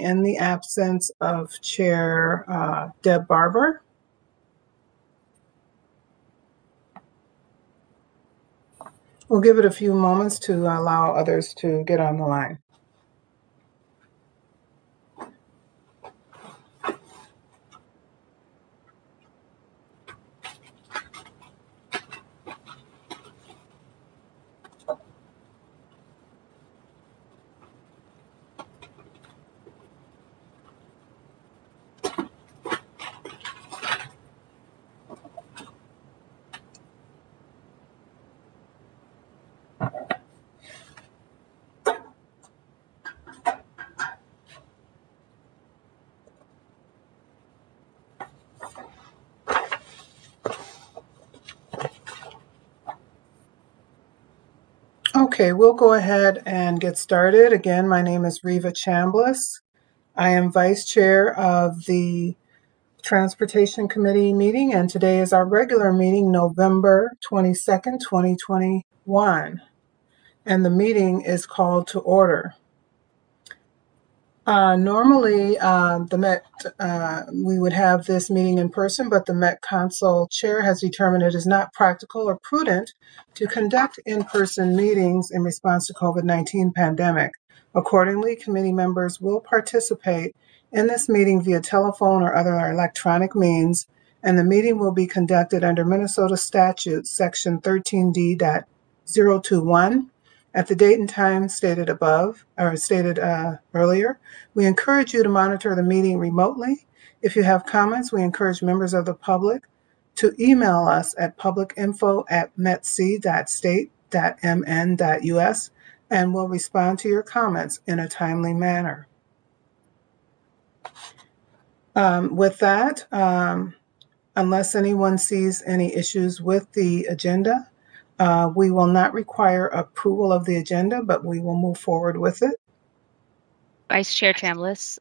in the absence of Chair Deb Barber. We'll give it a few moments to allow others to get on the line. Okay, we'll go ahead and get started. Again, my name is Reva Chambliss. I am Vice Chair of the Transportation Committee meeting, and today is our regular meeting, November 22nd, 2021. And the meeting is called to order. Normally, the Met, we would have this meeting in person, but the Met Council Chair has determined it is not practical or prudent to conduct in-person meetings in response to COVID-19 pandemic. Accordingly, committee members will participate in this meeting via telephone or other electronic means, and the meeting will be conducted under Minnesota Statute Section 13D.021 at the date and time stated above, or stated earlier. We encourage you to monitor the meeting remotely. If you have comments, we encourage members of the public to email us at publicinfo@metc.state.mn.us, and we'll respond to your comments in a timely manner. With that, unless anyone sees any issues with the agenda, we will not require approval of the agenda, but we will move forward with it. Vice Chair Chambliss,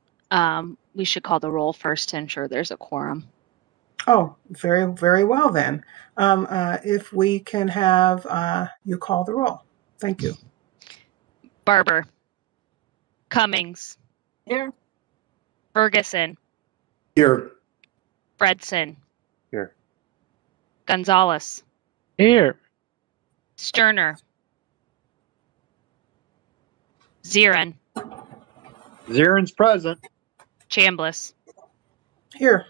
we should call the roll first to ensure there's a quorum. Oh, very, very well then. If we can have you call the roll. Thank you. Barber. Cummings. Here. Ferguson. Here. Fredson. Here. Gonzalez. Here. Sterner. Zirin. Zirin's present. Chambliss. Here.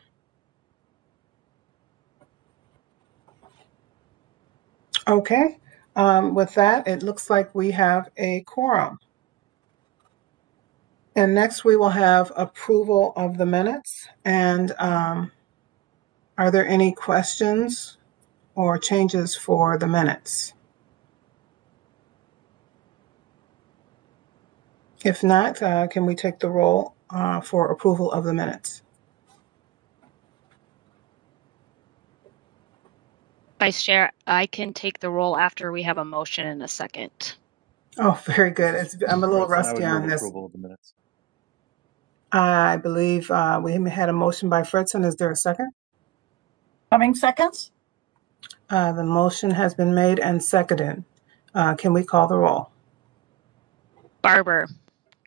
Okay. With that, it looks like we have a quorum. And next we will have approval of the minutes. And are there any questions or changes for the minutes? If not, can we take the roll for approval of the minutes? Vice Chair, I can take the roll after we have a motion and a second. Oh, very good. I'm a little rusty on this. Approval of the minutes. I believe we had a motion by Fredson. Is there a second? Cummings seconds. The motion has been made and seconded. Can we call the roll? Barber.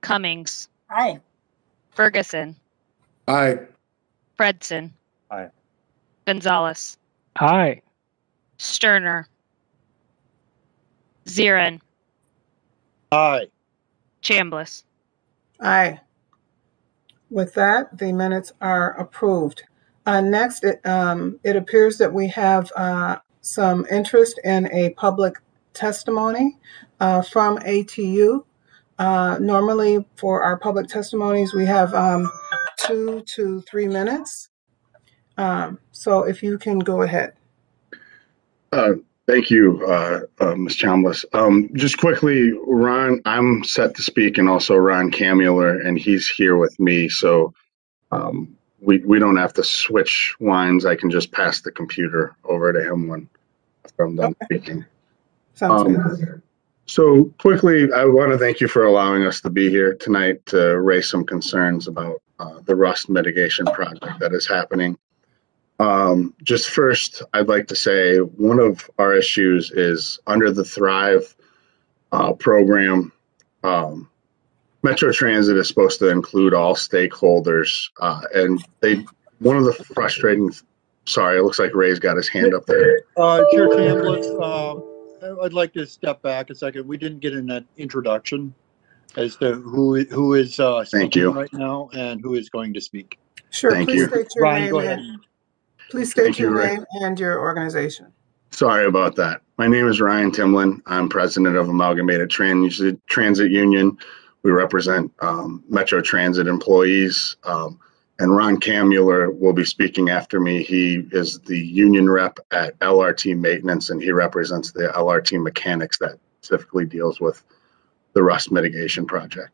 Cummings. Aye. Ferguson. Aye. Fredson. Aye. Gonzalez. Aye. Sterner. Zirin. Aye. Chambliss. Aye. With that, the minutes are approved. Next, it appears that we have some interest in a public testimony from ATU. Normally, for our public testimonies, we have 2 to 3 minutes. So if you can go ahead. Thank you, Ms. Chambliss. Just quickly, Ron, I'm set to speak, and also Ron Camuller, and he's here with me. So we don't have to switch lines. I can just pass the computer over to him when I'm done speaking. Sounds good. So quickly, I want to thank you for allowing us to be here tonight to raise some concerns about the rust mitigation project that is happening. Just first, I'd like to say one of our issues is under the Thrive program. Metro Transit is supposed to include all stakeholders, and one of the frustrating, sorry, it looks like Ray's got his hand up there. Chair Chambliss, I'd like to step back a second. We didn't get an introduction as to who is speaking right now and who is going to speak. Sure. Thank Please you. state your Ryan, name. go ahead. Please state Thank you, your Ray. name and your organization. Sorry about that. My name is Ryan Timlin. I'm president of Amalgamated Transit Union. We represent Metro Transit employees. And Ron Kamueller will be speaking after me. He is the union rep at LRT Maintenance, and he represents the LRT mechanics that specifically deals with the rust mitigation project.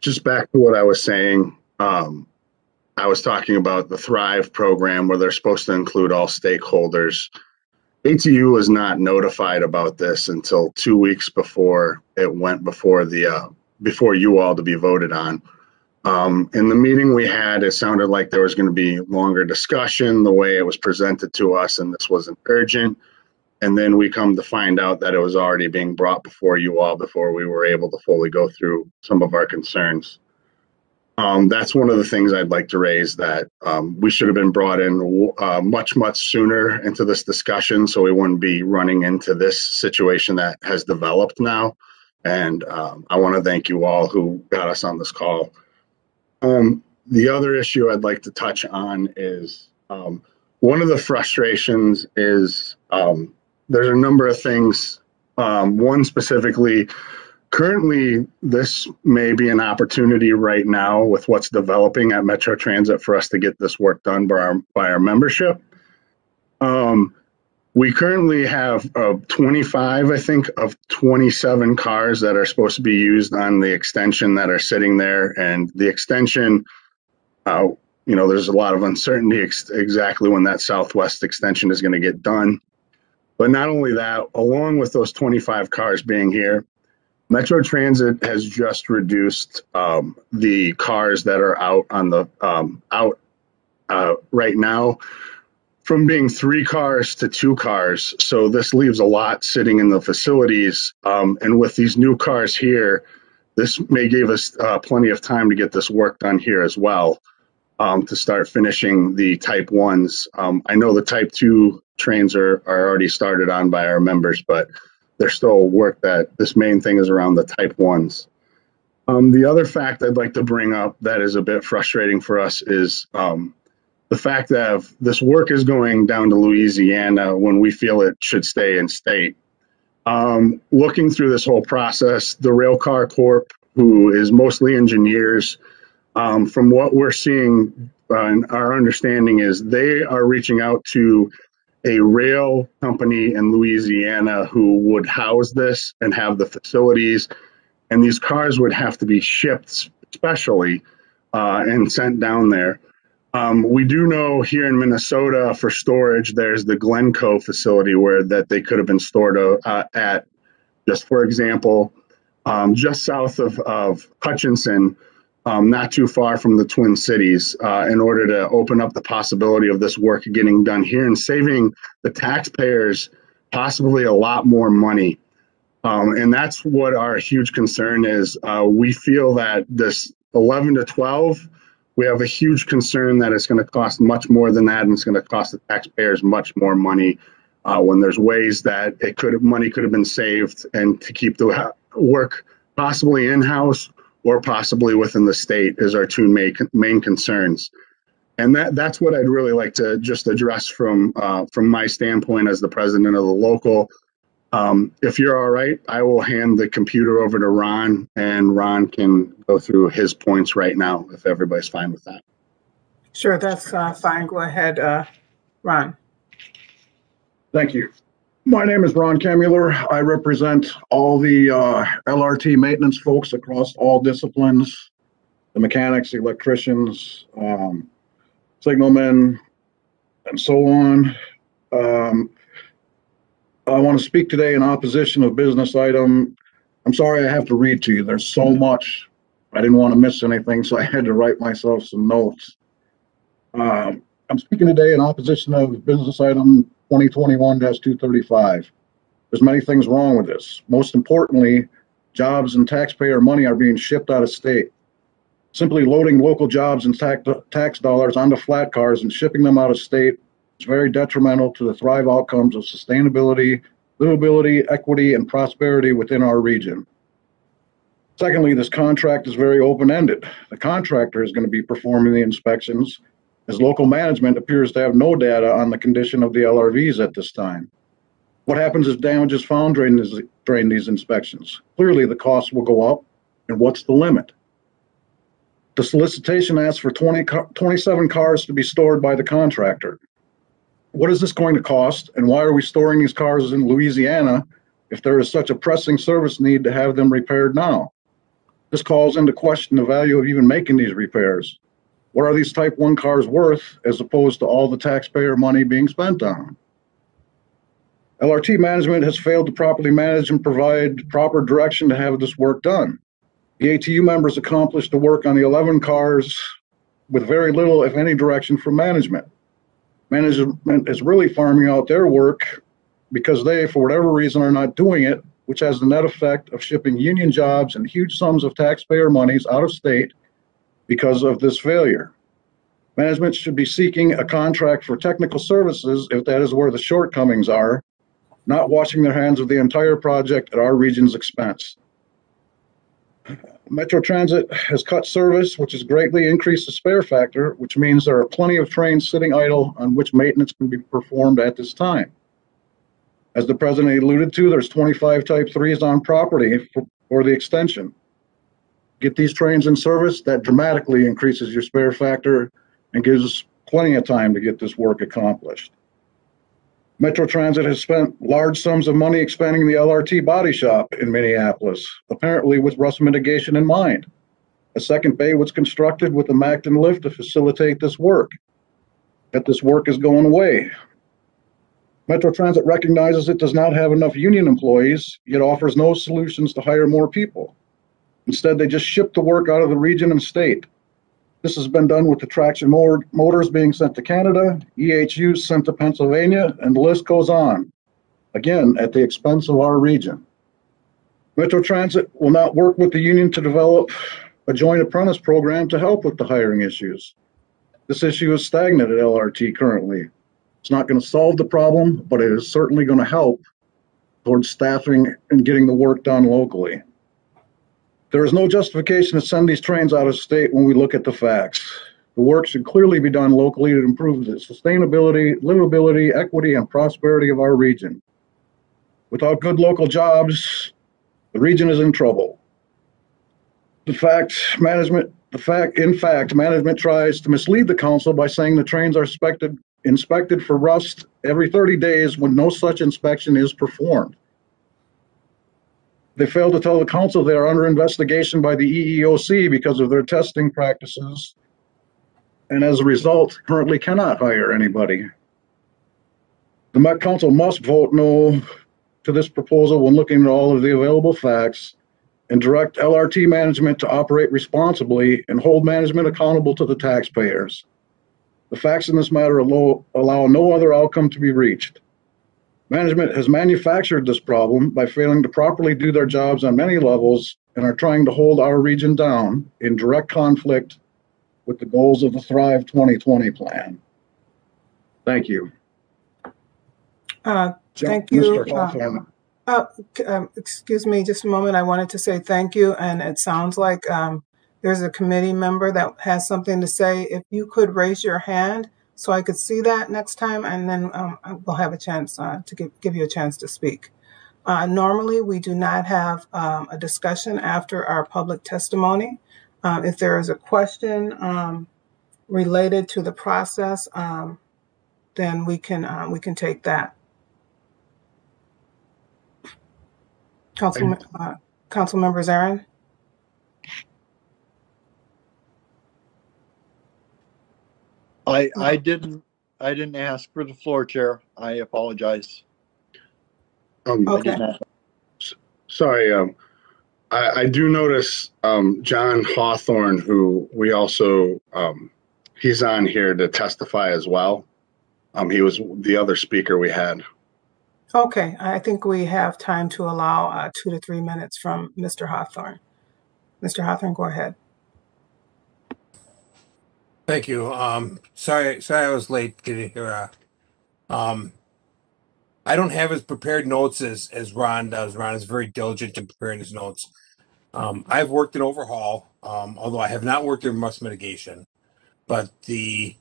Just back to what I was saying, I was talking about the Thrive program where they're supposed to include all stakeholders. ATU was not notified about this until 2 weeks before it went before before you all to be voted on. In the meeting we had, it sounded like there was going to be longer discussion the way it was presented to us, and this wasn't urgent. And then we come to find out that it was already being brought before you all before we were able to fully go through some of our concerns. That's one of the things I'd like to raise, that we should have been brought in much sooner into this discussion so we wouldn't be running into this situation that has developed now. And I want to thank you all who got us on this call. The other issue I'd like to touch on is one of the frustrations is there's a number of things. One specifically, currently, this may be an opportunity right now with what's developing at Metro Transit for us to get this work done by our membership. We currently have 25, I think, of 27 cars that are supposed to be used on the extension that are sitting there. And the extension, there's a lot of uncertainty exactly when that southwest extension is going to get done. But not only that, along with those 25 cars being here, Metro Transit has just reduced the cars that are out on the right now from being 3 cars to 2 cars. So this leaves a lot sitting in the facilities. And with these new cars here, this may give us plenty of time to get this work done here as well, to start finishing the type 1s. I know the type 2 trains are already started on by our members, but there's still work that this main thing is around the type 1s. The other fact I'd like to bring up that is a bit frustrating for us is the fact that this work is going down to Louisiana when we feel it should stay in state. Looking through this whole process, the Railcar Corp, who is mostly engineers, from what we're seeing and our understanding is they are reaching out to a rail company in Louisiana who would house this and have the facilities, and these cars would have to be shipped specially and sent down there. We do know here in Minnesota for storage, there's the Glencoe facility where that they could have been stored at. Just for example, just south of Hutchinson, not too far from the Twin Cities, in order to open up the possibility of this work getting done here and saving the taxpayers possibly a lot more money. And that's what our huge concern is. We feel that this 11 to 12, we have a huge concern that it's going to cost much more than that, and it's going to cost the taxpayers much more money when there's ways that money could have been saved and to keep the work possibly in-house or possibly within the state is our 2 main concerns. And that's what I'd really like to just address from my standpoint as the president of the local. If you're all right, I will hand the computer over to Ron, and Ron can go through his points right now, if everybody's fine with that. Sure, that's fine. Go ahead, Ron. Thank you. My name is Ron Kamueller. I represent all the LRT maintenance folks across all disciplines, the mechanics, the electricians, signalmen, and so on. I want to speak today in opposition of business item. I'm sorry I have to read to you. There's so much. I didn't want to miss anything, so I had to write myself some notes. I'm speaking today in opposition of business item 2021-235. There's many things wrong with this. Most importantly, Jobs and taxpayer money are being shipped out of state. Simply loading local jobs and tax dollars onto flat cars and shipping them out of state is very detrimental to the Thrive outcomes of sustainability, livability, equity, and prosperity within our region. Secondly, this contract is very open-ended. The contractor is going to be performing the inspections, as local management appears to have no data on the condition of the LRVs at this time. What happens if damage is found during these inspections? Clearly, the costs will go up, and what's the limit? The solicitation asks for 27 cars to be stored by the contractor. What is this going to cost, and why are we storing these cars in Louisiana if there is such a pressing service need to have them repaired now? This calls into question the value of even making these repairs. What are these Type 1 cars worth as opposed to all the taxpayer money being spent on them? LRT management has failed to properly manage and provide proper direction to have this work done. The ATU members accomplished the work on the 11 cars with very little, if any, direction from management. Management is really farming out their work because they, for whatever reason, are not doing it, which has the net effect of shipping union jobs and huge sums of taxpayer monies out of state because of this failure. Management should be seeking a contract for technical services if that is where the shortcomings are, not washing their hands of the entire project at our region's expense. Metro Transit has cut service, which has greatly increased the spare factor, which means there are plenty of trains sitting idle on which maintenance can be performed at this time. As the president alluded to, there's 25 Type 3s on property for the extension. Get these trains in service, that dramatically increases your spare factor and gives us plenty of time to get this work accomplished. Metro Transit has spent large sums of money expanding the LRT body shop in Minneapolis, apparently with rust mitigation in mind. A second bay was constructed with a Macton lift to facilitate this work. Yet this work is going away. Metro Transit recognizes it does not have enough union employees, yet offers no solutions to hire more people. Instead, they just ship the work out of the region and state. This has been done with the traction motors being sent to Canada, EHUs sent to Pennsylvania, and the list goes on, again, at the expense of our region. Metro Transit will not work with the union to develop a joint apprentice program to help with the hiring issues. This issue is stagnant at LRT currently. It's not going to solve the problem, but it is certainly going to help towards staffing and getting the work done locally. There is no justification to send these trains out of state when we look at the facts. The work should clearly be done locally to improve the sustainability, livability, equity, and prosperity of our region. Without good local jobs, the region is in trouble. In fact, management tries to mislead the council by saying the trains are inspected for rust every 30 days when no such inspection is performed. They failed to tell the council they are under investigation by the EEOC because of their testing practices, and as a result, currently cannot hire anybody. The Met Council must vote no to this proposal when looking at all of the available facts and direct LRT management to operate responsibly and hold management accountable to the taxpayers. The facts in this matter allow no other outcome to be reached. Management has manufactured this problem by failing to properly do their jobs on many levels and are trying to hold our region down in direct conflict with the goals of the Thrive 2020 plan. Thank you. Thank you. Mr. Hawthorne. Excuse me just a moment. I wanted to say thank you, and it sounds like there's a committee member that has something to say. If you could raise your hand so I could see that next time, and then we'll have a chance to give you a chance to speak. Normally, we do not have a discussion after our public testimony. If there is a question related to the process, then we can take that. Council members, Aaron? I didn't ask for the floor, Chair. I apologize. Okay. Sorry, I do notice John Hawthorne, who we also, he's on here to testify as well. He was the other speaker we had. Okay, I think we have time to allow 2 to 3 minutes from Mr. Hawthorne. Mr. Hawthorne, go ahead. Thank you. Sorry I was late getting here. I don't have as prepared notes as Ron does. Ron is very diligent in preparing his notes. I've worked in overhaul, although I have not worked in rust mitigation. But the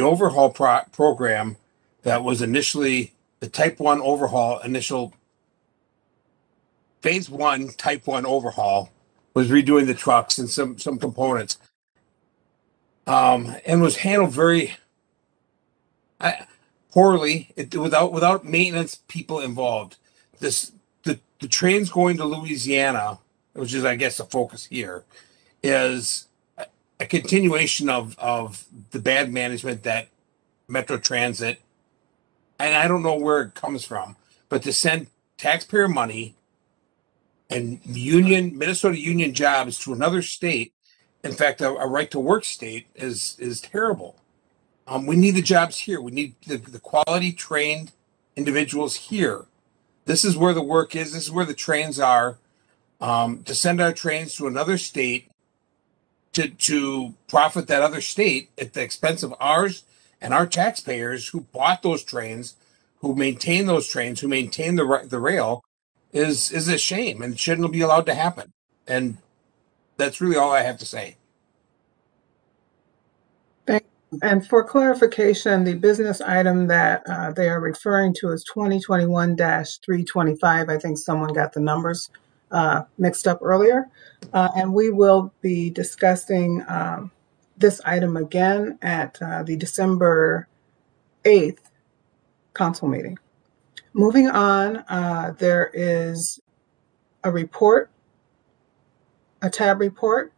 overhaul program that was initially the Type 1 overhaul, initial Phase 1 Type 1 overhaul was redoing the trucks and some components, and was handled very poorly, without maintenance people involved. The trains going to Louisiana, which is, I guess, the focus here, is a continuation of the bad management that Metro Transit, and I don't know where it comes from, but to send taxpayer money and Minnesota union jobs to another state, in fact, a right to work state, is terrible. We need the jobs here. We need the quality trained individuals here. This is where the work is. This is where the trains are. To send our trains to another state to profit that other state at the expense of ours and our taxpayers who bought those trains, who maintain those trains, who maintain the rail, is a shame and shouldn't be allowed to happen. And that's really all I have to say. Thank you. And for clarification, the business item that they are referring to is 2021-325. I think someone got the numbers mixed up earlier. And we will be discussing this item again at the December 8th council meeting. Moving on, there is a report, a tab report.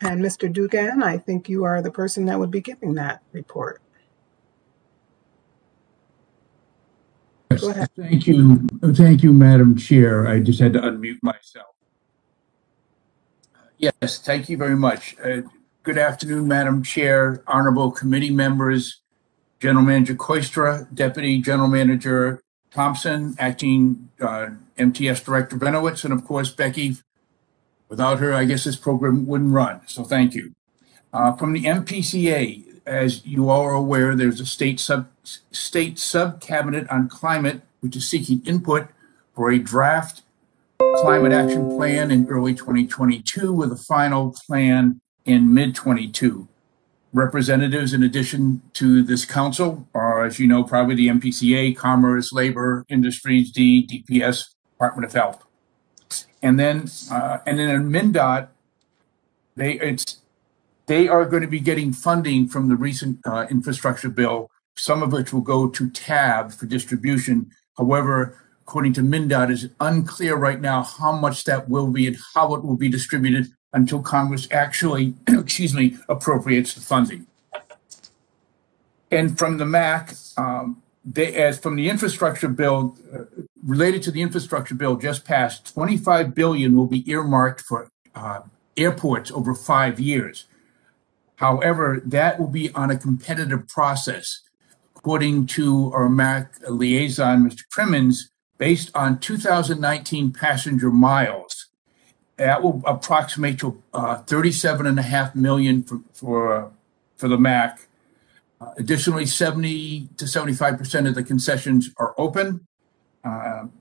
And Mr. Dugan, I think you are the person that would be giving that report. Yes, go ahead. Thank you, Madam Chair. I just had to unmute myself. Yes, thank you very much. Good afternoon, Madam Chair, honorable committee members, General Manager Koistra, Deputy General Manager Thompson, Acting MTS Director Benowitz, and of course, Becky. Without her, I guess this program wouldn't run, so thank you. From the MPCA, as you all are aware, there's a state sub-cabinet on climate, which is seeking input for a draft climate action plan in early 2022 with a final plan in mid-22. Representatives, in addition to this council, are, as you know, probably the MPCA, Commerce, Labor, Industries, DPS, Department of Health. And then in MnDOT, they are going to be getting funding from the recent infrastructure bill, some of which will go to TAB for distribution. However, according to MnDOT, it's unclear right now how much that will be and how it will be distributed until Congress actually, appropriates the funding. And from the MAC, as from the infrastructure bill, related to the infrastructure bill just passed, $25 billion will be earmarked for airports over 5 years. However, that will be on a competitive process. According to our MAC liaison, Mr. Crimmins, based on 2019 passenger miles, that will approximate to $37.5 million for the MAC. Additionally, 70 to 75% of the concessions are open.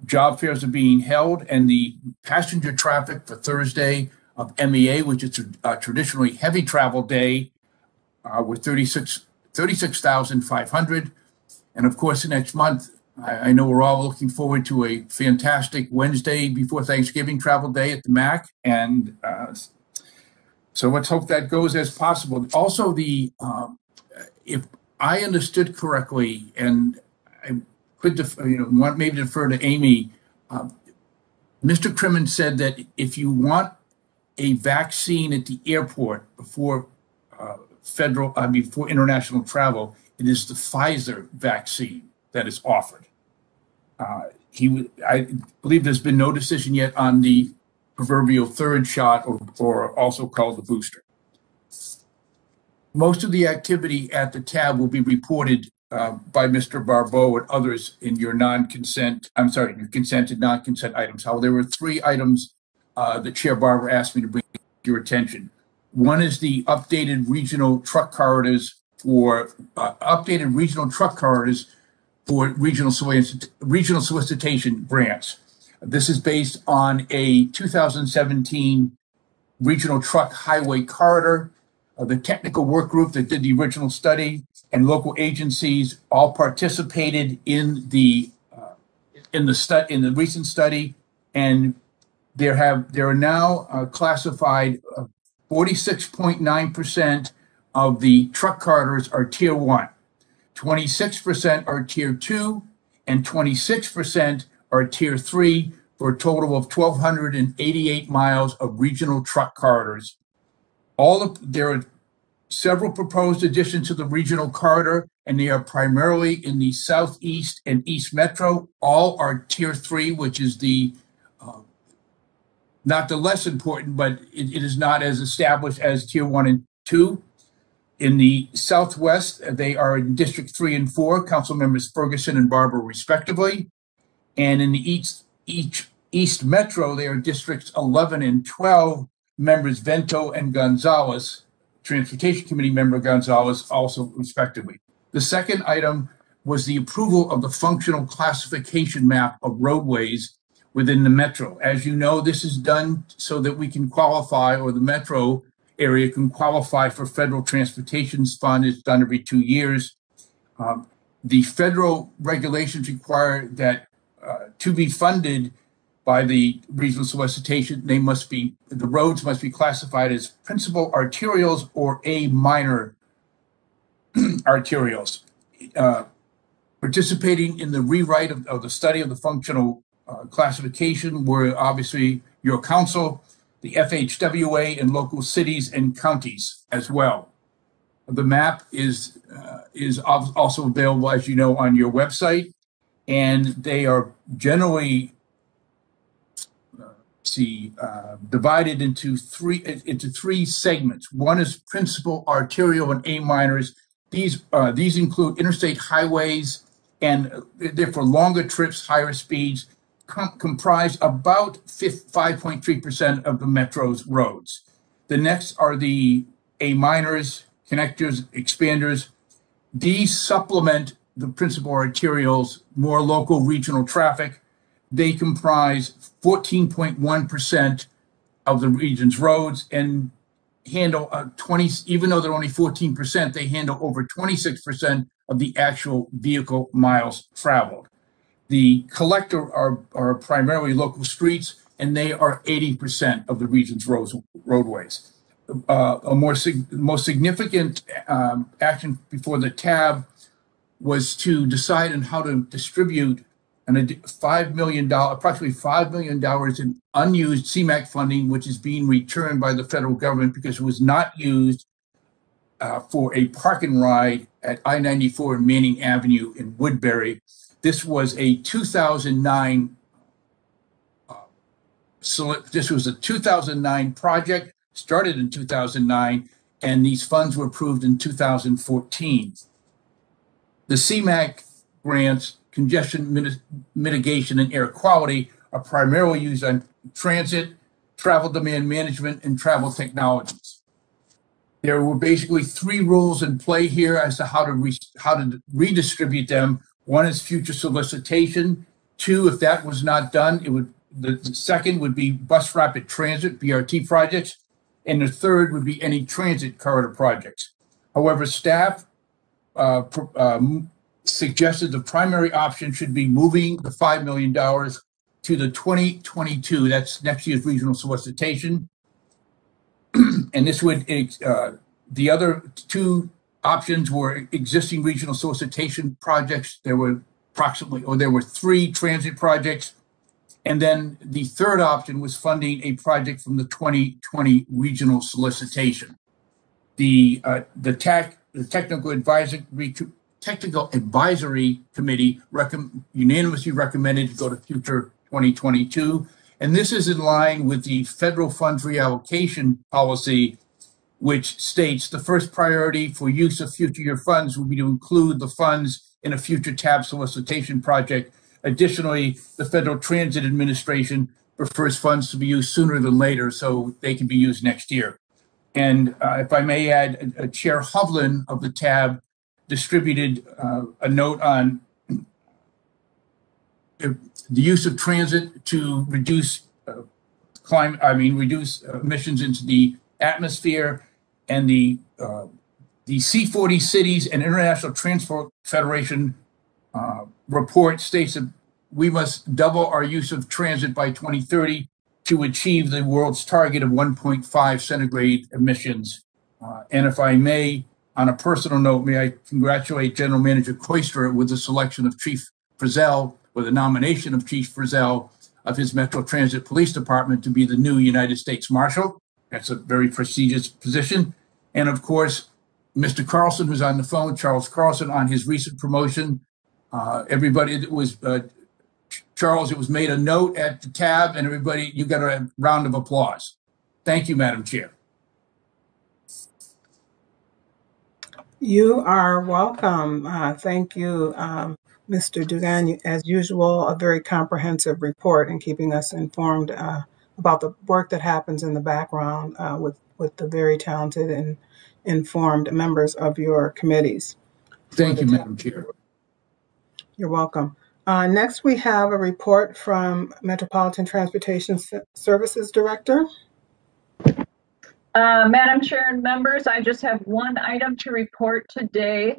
Job fairs are being held, and the passenger traffic for Thursday of MEA, which is a traditionally heavy travel day, were 36,500. And of course, next month, I know we're all looking forward to a fantastic Wednesday before Thanksgiving travel day at the MAC. And so let's hope that goes as possible. Also, if I understood correctly, and I could maybe defer to Amy, Mr. Crimmins said that if you want a vaccine at the airport before before international travel, it is the Pfizer vaccine that is offered. I believe there's been no decision yet on the proverbial third shot, or also called the booster. Most of the activity at the TAB will be reported by Mr. Barbeau and others in your non-consent, I'm sorry, your consented non-consent items. However, there were 3 items that Chair Barber asked me to bring to your attention. One is the updated regional truck corridors for regional solicitation grants. This is based on a 2017 regional truck highway corridor. The technical work group that did the original study and local agencies all participated in the recent study, and there are now classified 46.9% of the truck corridors are tier 1, 26% are tier 2, and 26% are tier 3, for a total of 1,288 miles of regional truck corridors. There are several proposed additions to the regional corridor, and they are primarily in the Southeast and East Metro. All are tier 3, which is not the less important, but it is not as established as tier 1 and 2. In the Southwest, they are in District 3 and 4, Council Members Ferguson and Barber, respectively. And in the East Metro, they are Districts 11 and 12, members Vento and Gonzalez, Transportation Committee member Gonzalez, also respectively. The second item was the approval of the functional classification map of roadways within the Metro. As you know, this is done so that we can qualify, or the Metro area can qualify for federal transportation fund. It's done every 2 years. The federal regulations require that to be funded by the regional solicitation, the roads must be classified as principal arterials or A minor arterials. Participating in the rewrite of the study of the functional classification were obviously your council, the FHWA, and local cities and counties as well. The map is also available, as you know, on your website, and they are generally divided into three segments. One is principal arterial and A minors. These include interstate highways, and they're for longer trips, higher speeds, comprise about 5.3% of the Metro's roads. The next are the A minors, connectors, expanders. These supplement the principal arterials, more local regional traffic. They comprise 14.1% of the region's roads and handle even though they're only 14%, they handle over 26% of the actual vehicle miles traveled. The collector are primarily local streets, and they are 80% of the region's roadways. Most significant action before the TAB was to decide on how to distribute approximately $5 million in unused CMAQ funding, which is being returned by the federal government because it was not used for a park and ride at I-94 and Manning Avenue in Woodbury. This was a 2009 project, started in 2009, and these funds were approved in 2014. The CMAQ grants, congestion mitigation and air quality, are primarily used on transit, travel demand management, and travel technologies. There were basically 3 rules in play here as to how to redistribute them. One is future solicitation. 2, if that was not done, the second would be bus rapid transit, BRT projects, and the third would be any transit corridor projects. However, staff suggested the primary option should be moving the $5 million to the 2022, that's next year's regional solicitation. And this would, the other 2 options were existing regional solicitation projects. There were 3 transit projects. And then the third option was funding a project from the 2020 regional solicitation. The technical advisory committee unanimously recommended to go to future 2022. And this is in line with the federal funds reallocation policy, which states the first priority for use of future year funds will be to include the funds in a future tab solicitation project. Additionally, the Federal Transit Administration prefers funds to be used sooner than later, so they can be used next year. And if I may add, Chair Hovland of the tab distributed a note on the use of transit to reduce reduce emissions into the atmosphere, and the C40 Cities and International Transport Federation report states that we must double our use of transit by 2030 to achieve the world's target of 1.5 centigrade emissions. And if I may, on a personal note, may I congratulate General Manager Koister with the selection of Chief Frizzell, or the nomination of Chief Frizzell of his Metro Transit Police Department to be the new United States Marshal. That's a very prestigious position. And of course, Mr. Carlson, who's on the phone, Charles Carlson, on his recent promotion. Everybody, it was, Charles, it was made a note at the tab, and everybody, you got a round of applause. Thank you, Madam Chair. You are welcome. Thank you, Mr. Dugan. As usual, a very comprehensive report and keeping us informed about the work that happens in the background with the very talented and informed members of your committees. Thank you, Madam Chair. You're welcome. Next, we have a report from Metropolitan Transportation Services Director. Madam Chair and members, I just have one item to report today,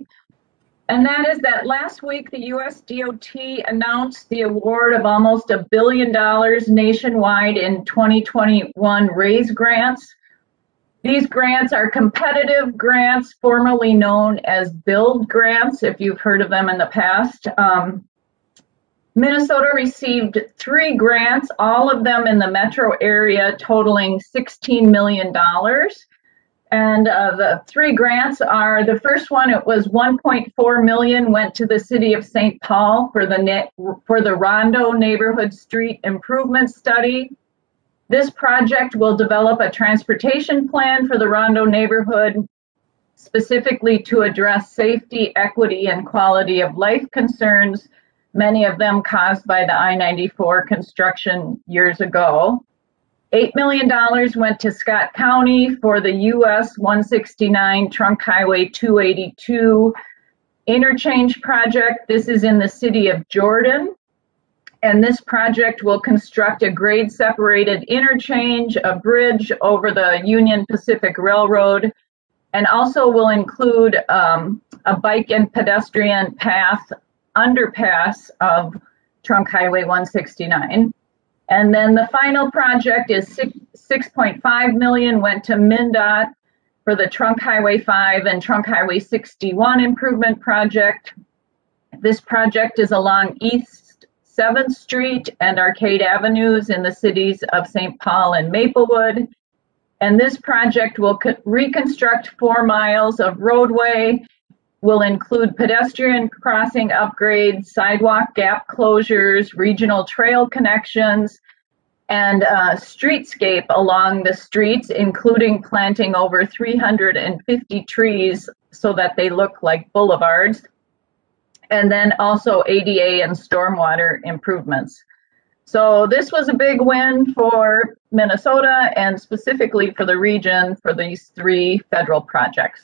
and that is that last week the US DOT announced the award of almost $1 billion nationwide in 2021 RAISE grants. These grants are competitive grants, formerly known as BUILD grants, if you've heard of them in the past. Minnesota received 3 grants, all of them in the metro area, totaling $16 million. And the 3 grants are, the first one, it was $1.4 million went to the city of St. Paul for the Rondo Neighborhood Street Improvement Study. This project will develop a transportation plan for the Rondo neighborhood, specifically to address safety, equity, and quality of life concerns, many of them caused by the I-94 construction years ago. $8 million went to Scott County for the US 169 Trunk Highway 282 interchange project. This is in the city of Jordan. And this project will construct a grade-separated interchange, a bridge over the Union Pacific Railroad, and also will include a bike and pedestrian path underpass of Trunk Highway 169. And then the final project is $6.5 million went to MnDOT for the Trunk Highway 5 and Trunk Highway 61 improvement project. This project is along East 7th Street and Arcade Avenues in the cities of St. Paul and Maplewood. And this project will reconstruct 4 miles of roadway, will include pedestrian crossing upgrades, sidewalk gap closures, regional trail connections, and streetscape along the streets, including planting over 350 trees so that they look like boulevards. And then also ADA and stormwater improvements. So this was a big win for Minnesota and specifically for the region for these 3 federal projects.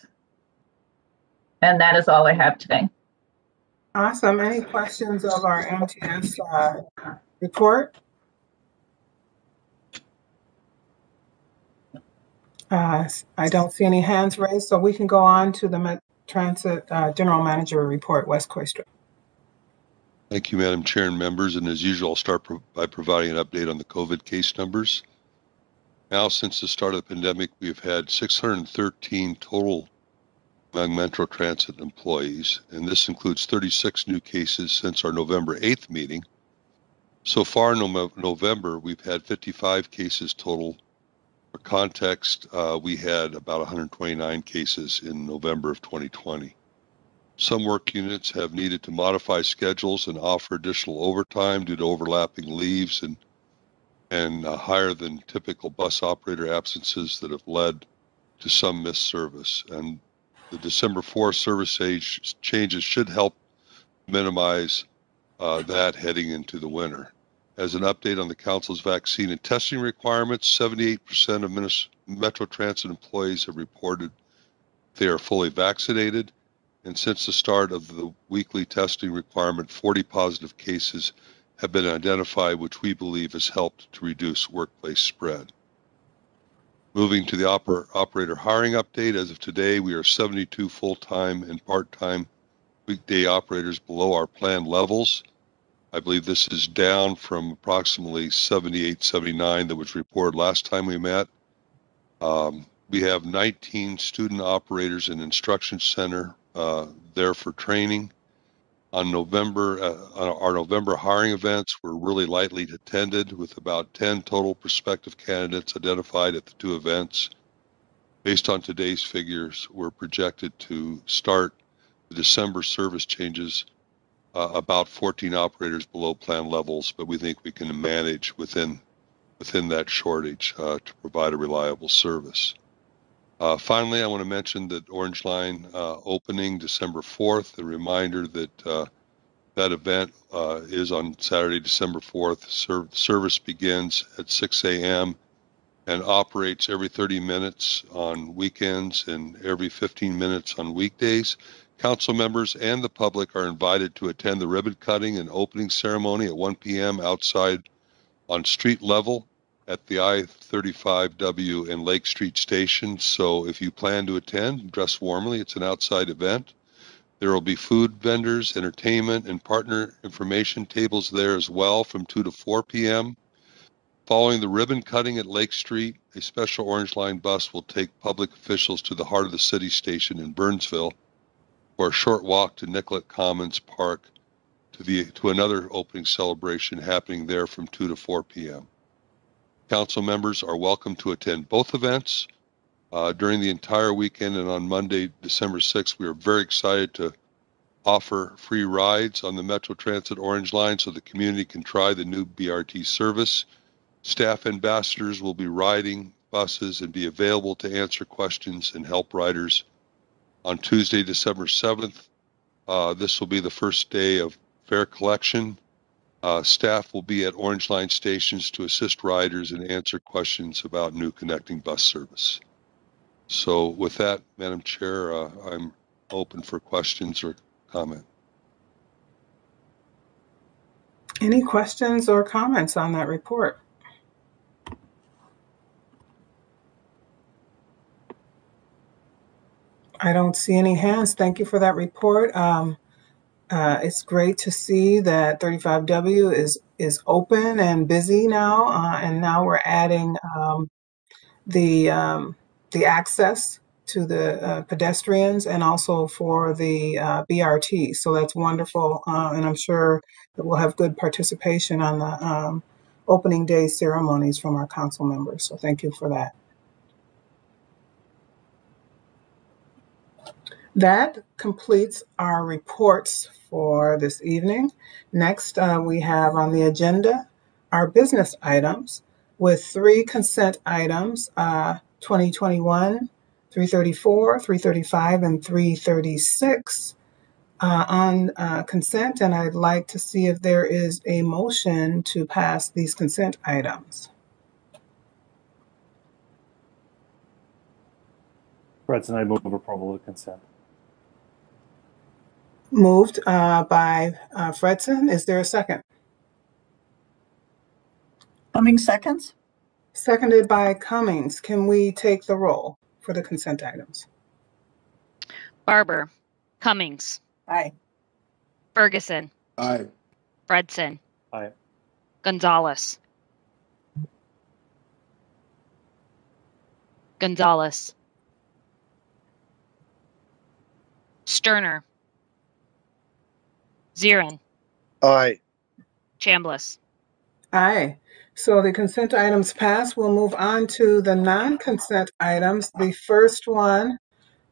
And that is all I have today. Awesome. Any questions of our MTS report? I don't see any hands raised, so we can go on to the Met Transit General Manager report, Wes Koister. Thank you, Madam Chair and members. And as usual, I'll start by providing an update on the COVID case numbers. Now, since the start of the pandemic, we have had 613 total among Metro Transit employees, and this includes 36 new cases since our November 8th meeting. So far in November, we've had 55 cases total. For context, we had about 129 cases in November of 2020. Some work units have needed to modify schedules and offer additional overtime due to overlapping leaves and higher than typical bus operator absences that have led to some missed service. And the December 4th service changes should help minimize that heading into the winter. As an update on the council's vaccine and testing requirements, 78% of Metro Transit employees have reported they are fully vaccinated. And since the start of the weekly testing requirement, 40 positive cases have been identified, which we believe has helped to reduce workplace spread. Moving to the operator hiring update, as of today, we are 72 full-time and part-time weekday operators below our planned levels. I believe this is down from approximately 78, 79 that was reported last time we met. We have 19 student operators in instruction center there for training. On our November hiring events were really lightly attended, with about 10 total prospective candidates identified at the 2 events. Based on today's figures, we're projected to start the December service changes about 14 operators below plan levels, but we think we can manage within that shortage to provide a reliable service. Finally, I want to mention that Orange Line opening December 4th, a reminder that that event is on Saturday, December 4th. Service begins at 6 a.m. and operates every 30 minutes on weekends and every 15 minutes on weekdays. Council members and the public are invited to attend the ribbon cutting and opening ceremony at 1 p.m. outside on street level at the I-35W and Lake Street Station. So if you plan to attend, dress warmly. It's an outside event. There will be food vendors, entertainment, and partner information tables there as well from 2 to 4 p.m. Following the ribbon cutting at Lake Street, a special Orange Line bus will take public officials to the heart of the city station in Burnsville for a short walk to Nicollet Commons Park to another opening celebration happening there from 2 to 4 p.m. Council members are welcome to attend both events during the entire weekend, and on Monday, December 6th, we are very excited to offer free rides on the Metro Transit Orange Line so the community can try the new BRT service. Staff ambassadors will be riding buses and be available to answer questions and help riders. On Tuesday, December 7th, this will be the first day of fare collection. Staff will be at Orange Line stations to assist riders and answer questions about new connecting bus service. So with that, Madam Chair, I'm open for questions or comment. Any questions or comments on that report? I don't see any hands. Thank you for that report. It's great to see that 35W is open and busy now, and now we're adding the access to the pedestrians and also for the BRT. So that's wonderful, and I'm sure that we'll have good participation on the opening day ceremonies from our council members. So thank you for that. That completes our reports for this evening. Next, we have on the agenda our business items with 3 consent items, 2021, 334, 335, and 336 on consent, and I'd like to see if there is a motion to pass these consent items. Fredson, I move approval of consent. Moved by Fredson. Is there a second? Cummings seconds. Seconded by Cummings. Can we take the roll for the consent items? Barber. Cummings. Aye. Ferguson. Aye. Fredson. Aye. Gonzalez. Gonzalez. Sterner. Zirin. Aye. Chambliss. Aye. So the consent items pass. We'll move on to the non-consent items. The first one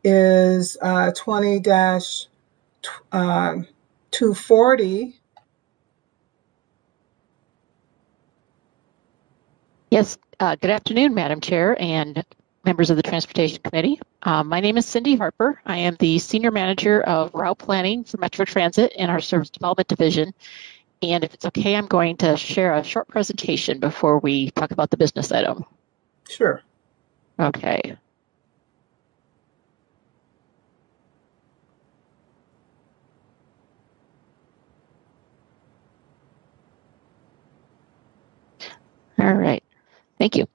is 20-240. Yes, good afternoon, Madam Chair and members of the Transportation Committee. My name is Cindy Harper. I am the Senior Manager of Route Planning for Metro Transit in our Service Development Division. And if it's okay, I'm going to share a short presentation before we talk about the business item. Sure. Okay. All right. Thank you.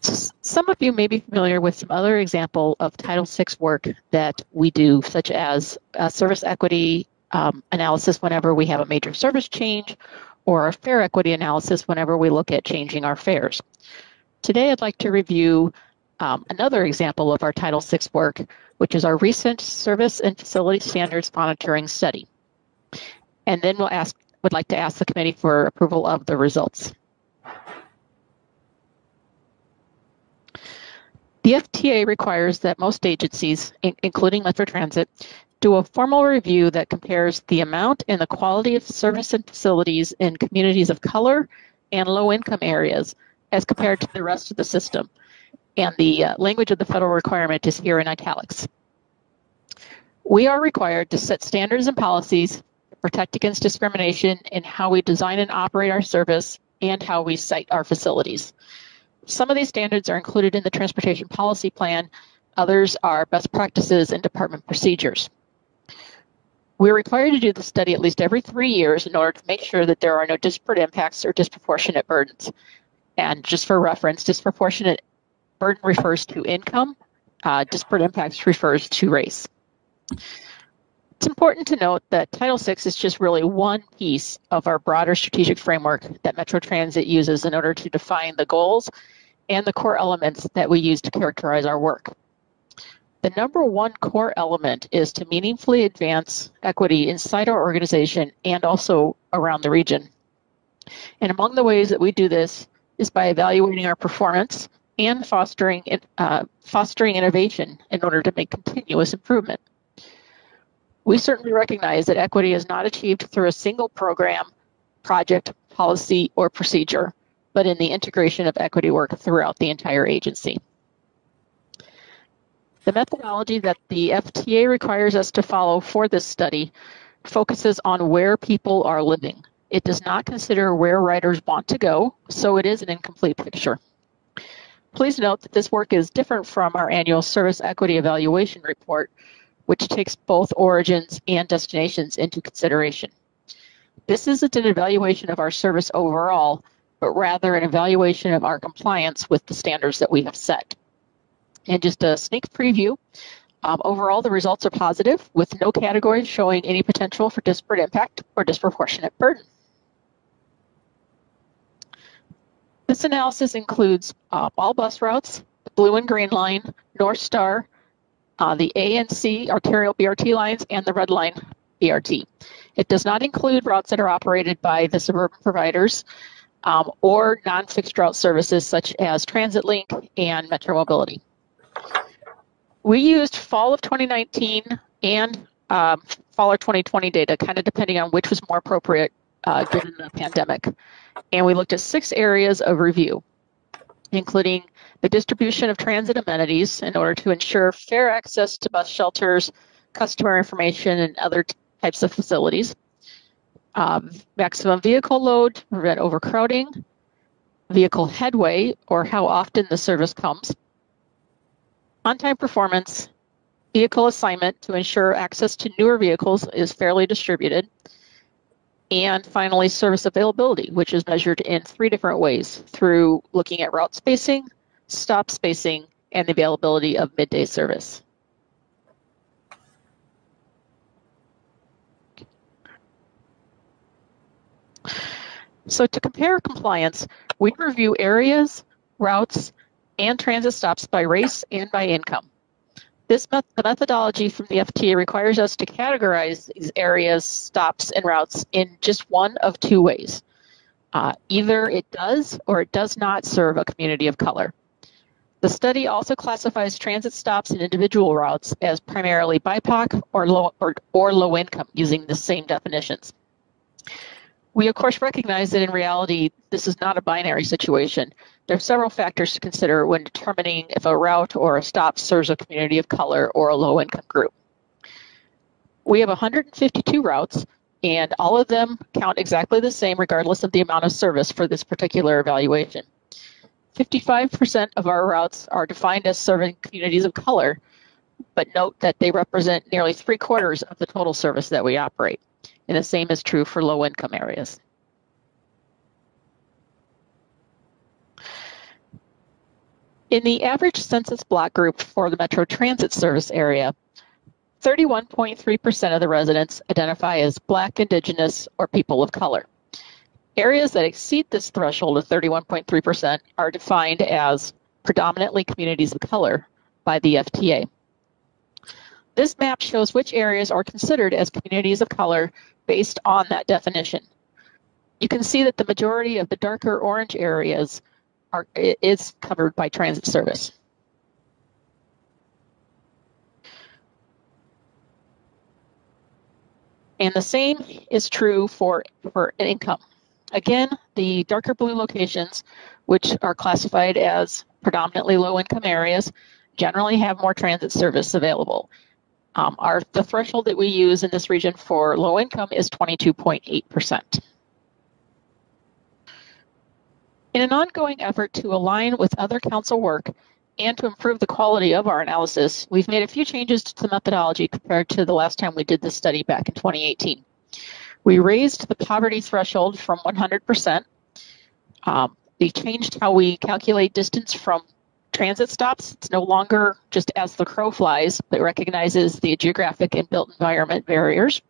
Some of you may be familiar with some other example of Title VI work that we do, such as service equity analysis whenever we have a major service change, or a fare equity analysis whenever we look at changing our fares. Today, I'd like to review another example of our Title VI work, which is our recent Service and Facility Standards Monitoring Study. And then would like to ask the committee for approval of the results. The FTA requires that most agencies, including Metro Transit, do a formal review that compares the amount and the quality of service and facilities in communities of color and low-income areas as compared to the rest of the system. And the language of the federal requirement is here in italics. We are required to set standards and policies to protect against discrimination in how we design and operate our service and how we site our facilities. Some of these standards are included in the Transportation Policy Plan. Others are best practices and department procedures. We're required to do the study at least every 3 years in order to make sure that there are no disparate impacts or disproportionate burdens. And just for reference, disproportionate burden refers to income, disparate impacts refers to race. It's important to note that Title VI is just really one piece of our broader strategic framework that Metro Transit uses in order to define the goals and the core elements that we use to characterize our work. The number one core element is to meaningfully advance equity inside our organization and also around the region. And among the ways that we do this is by evaluating our performance and fostering innovation in order to make continuous improvement. We certainly recognize that equity is not achieved through a single program, project, policy, or procedure, but in the integration of equity work throughout the entire agency. The methodology that the FTA requires us to follow for this study focuses on where people are living. It does not consider where riders want to go, so it is an incomplete picture. Please note that this work is different from our annual Service Equity Evaluation Report, which takes both origins and destinations into consideration. This isn't an evaluation of our service overall, but rather an evaluation of our compliance with the standards that we have set. And just a sneak preview, overall the results are positive with no categories showing any potential for disparate impact or disproportionate burden. This analysis includes all bus routes, the Blue and Green Line, North Star, the A and C arterial BRT lines, and the Red Line BRT. It does not include routes that are operated by the suburban providers or non-fixed route services such as TransitLink and Metro Mobility. We used fall of 2019 and fall of 2020 data, kind of depending on which was more appropriate given the pandemic. And we looked at 6 areas of review, including the distribution of transit amenities in order to ensure fair access to bus shelters, customer information, and other types of facilities, maximum vehicle load to prevent overcrowding, vehicle headway, or how often the service comes, on-time performance, vehicle assignment to ensure access to newer vehicles is fairly distributed, and finally, service availability, which is measured in 3 different ways through looking at route spacing, stop spacing, and the availability of midday service. So to compare compliance, we review areas, routes, and transit stops by race and by income. The methodology from the FTA requires us to categorize these areas, stops, and routes in just one of 2 ways. Either it does or it does not serve a community of color. The study also classifies transit stops and individual routes as primarily BIPOC or low income using the same definitions. We, of course, recognize that in reality, this is not a binary situation. There are several factors to consider when determining if a route or a stop serves a community of color or a low-income group. We have 152 routes, and all of them count exactly the same regardless of the amount of service for this particular evaluation. 55% of our routes are defined as serving communities of color, but note that they represent nearly 3/4 of the total service that we operate. And the same is true for low-income areas. In the average census block group for the Metro Transit Service area, 31.3% of the residents identify as Black, Indigenous, or people of color. Areas that exceed this threshold of 31.3% are defined as predominantly communities of color by the FTA. This map shows which areas are considered as communities of color based on that definition. You can see that the majority of the darker orange areas is covered by transit service. And the same is true for income. Again, the darker blue locations, which are classified as predominantly low-income areas, generally have more transit service available. The threshold that we use in this region for low income is 22.8%. In an ongoing effort to align with other council work and to improve the quality of our analysis, we've made a few changes to the methodology compared to the last time we did this study back in 2018. We raised the poverty threshold from 100%. We changed how we calculate distance from transit stops. It's no longer just as the crow flies, but recognizes the geographic and built environment barriers.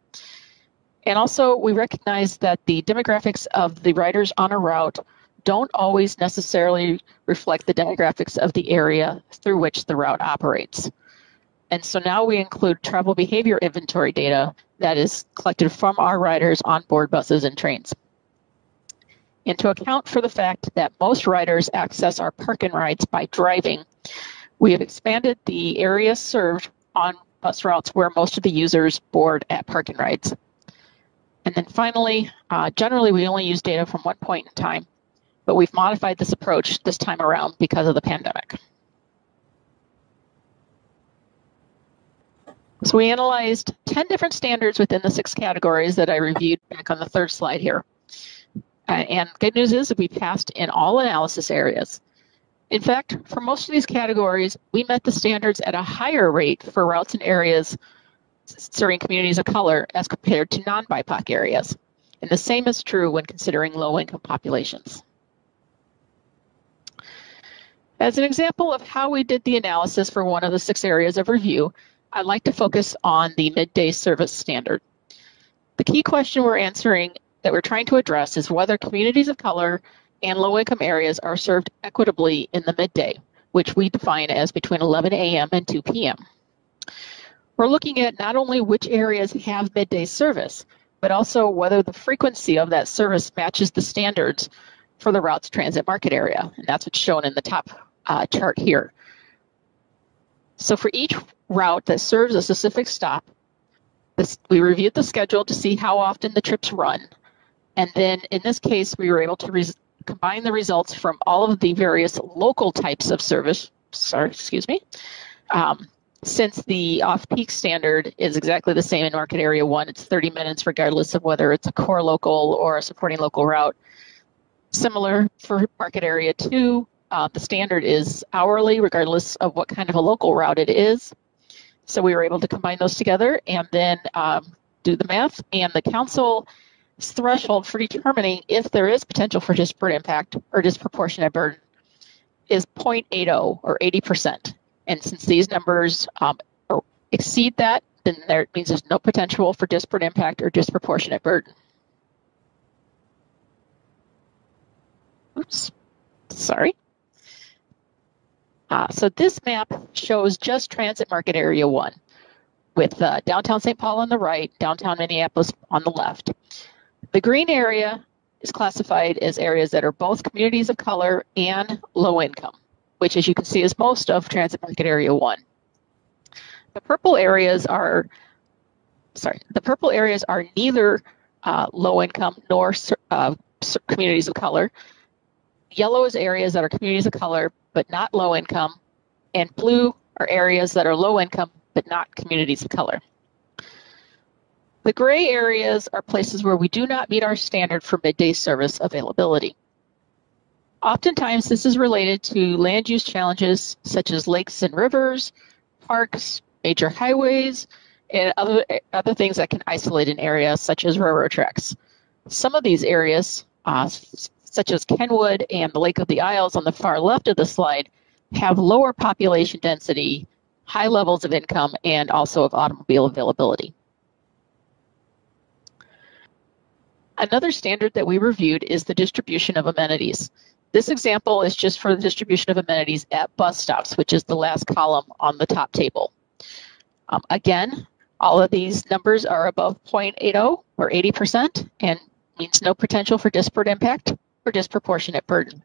And also, we recognize that the demographics of the riders on a route don't always necessarily reflect the demographics of the area through which the route operates. And so now we include travel behavior inventory data that is collected from our riders on board buses and trains. And to account for the fact that most riders access our park and rides by driving, we have expanded the areas served on bus routes where most of the users board at park and rides. And then finally, generally we only use data from one point in time, but we've modified this approach this time around because of the pandemic. So we analyzed 10 different standards within the 6 categories that I reviewed back on the 3rd slide here. And good news is that we passed in all analysis areas. In fact, for most of these categories, we met the standards at a higher rate for routes and areas serving communities of color as compared to non-BIPOC areas. And the same is true when considering low-income populations. As an example of how we did the analysis for one of the 6 areas of review, I'd like to focus on the midday service standard. The key question we're answering that we're trying to address is whether communities of color and low-income areas are served equitably in the midday, which we define as between 11 a.m. and 2 p.m. We're looking at not only which areas have midday service, but also whether the frequency of that service matches the standards for the route's transit market area, and that's what's shown in the top chart here. So for each route that serves a specific stop, we reviewed the schedule to see how often the trips run. And then in this case, we were able to combine the results from all of the various local types of service, since the off-peak standard is exactly the same in market area 1, it's 30 minutes regardless of whether it's a core local or a supporting local route. Similar for market area 2, the standard is hourly regardless of what kind of a local route it is. So we were able to combine those together and then do the math, and the council's threshold for determining if there is potential for disparate impact or disproportionate burden is 0.80 or 80%. And since these numbers exceed that, then that means there's no potential for disparate impact or disproportionate burden. Oops, sorry. So this map shows just transit market area 1 with downtown St. Paul on the right, downtown Minneapolis on the left. The green area is classified as areas that are both communities of color and low income, which as you can see is most of transit market area 1. The purple areas are neither low income nor communities of color. Yellow is areas that are communities of color but not low income, and blue are areas that are low income but not communities of color. The gray areas are places where we do not meet our standard for midday service availability. Oftentimes, this is related to land use challenges such as lakes and rivers, parks, major highways, and other things that can isolate an area such as railroad tracks. Some of these areas, such as Kenwood and the Lake of the Isles on the far left of the slide, have lower population density, high levels of income, and also of automobile availability. Another standard that we reviewed is the distribution of amenities. This example is just for the distribution of amenities at bus stops, which is the last column on the top table. Again, all of these numbers are above 0.80 or 80% and means no potential for disparate impact or disproportionate burden.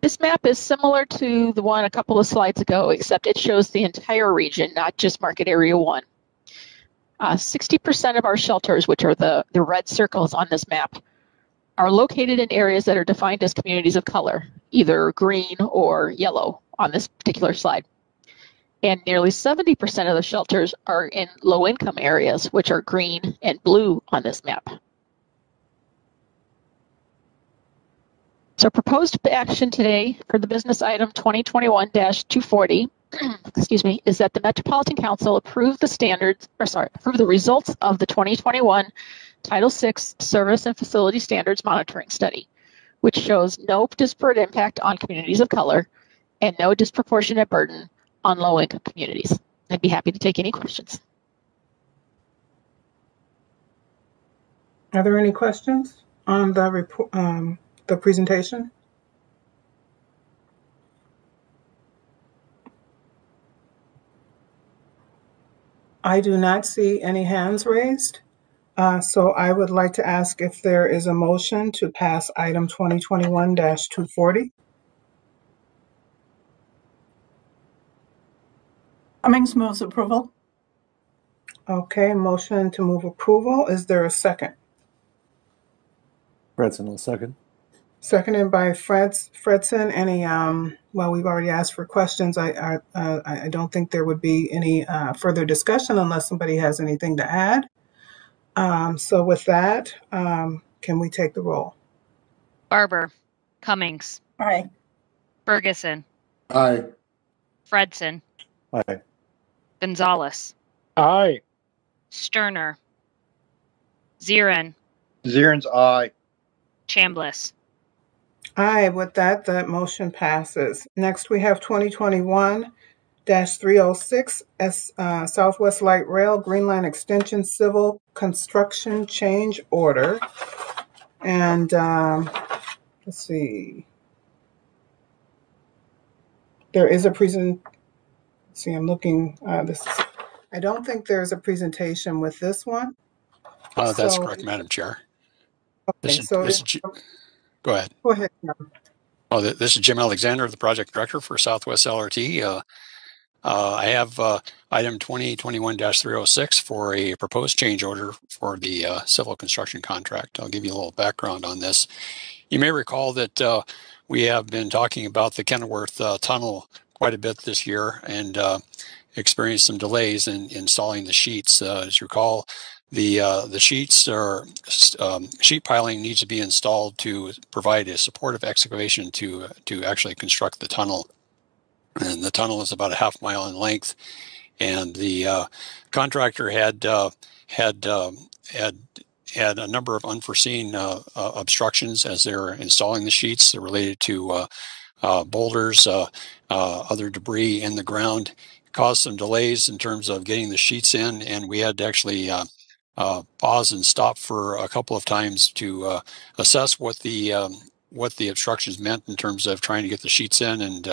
This map is similar to the one a couple of slides ago, except it shows the entire region, not just Market Area 1. 60% of our shelters, which are the red circles on this map, are located in areas that are defined as communities of color, either green or yellow on this particular slide. And nearly 70% of the shelters are in low-income areas, which are green and blue on this map. So proposed action today for the business item 2021-240 excuse me, is that the Metropolitan Council approve the results of the 2021 Title VI Service and Facility Standards Monitoring Study, which shows no disparate impact on communities of color and no disproportionate burden on low-income communities. I'd be happy to take any questions. Are there any questions on the report, the presentation? I do not see any hands raised. So I would like to ask if there is a motion to pass item 2021-240. Cummings moves approval. Okay, motion to move approval. Is there a second? Fredson will second. Seconded by Fredson. Any, well, we've already asked for questions. I don't think there would be any further discussion unless somebody has anything to add. So with that, can we take the roll? Barber, Cummings, Aye. Ferguson, Aye. Fredson, Aye. Gonzalez, Aye. Sterner, Zirin, Zieren's aye. Chambliss. Aye, with that, that motion passes. Next, we have 2021-306 Southwest Light Rail Green Line Extension Civil Construction Change Order. And let's see. There is a I'm looking, I don't think there's a presentation with this one. That's correct, Madam Chair. Okay, Go ahead. Go ahead. This is Jim Alexander, the project director for Southwest LRT. I have item 2021-306 for a proposed change order for the civil construction contract. I'll give you a little background on this. You may recall that we have been talking about the Kenilworth Tunnel quite a bit this year and experienced some delays in installing the sheets. As you recall, the sheets or sheet piling needs to be installed to provide a supportive excavation to actually construct the tunnel. And the tunnel is about a half mile in length, and the contractor had a number of unforeseen obstructions as they were installing the sheets. They're related to boulders, other debris in the ground. Caused some delays in terms of getting the sheets in, and we had to actually pause and stop for a couple of times to assess what the obstructions meant in terms of trying to get the sheets in and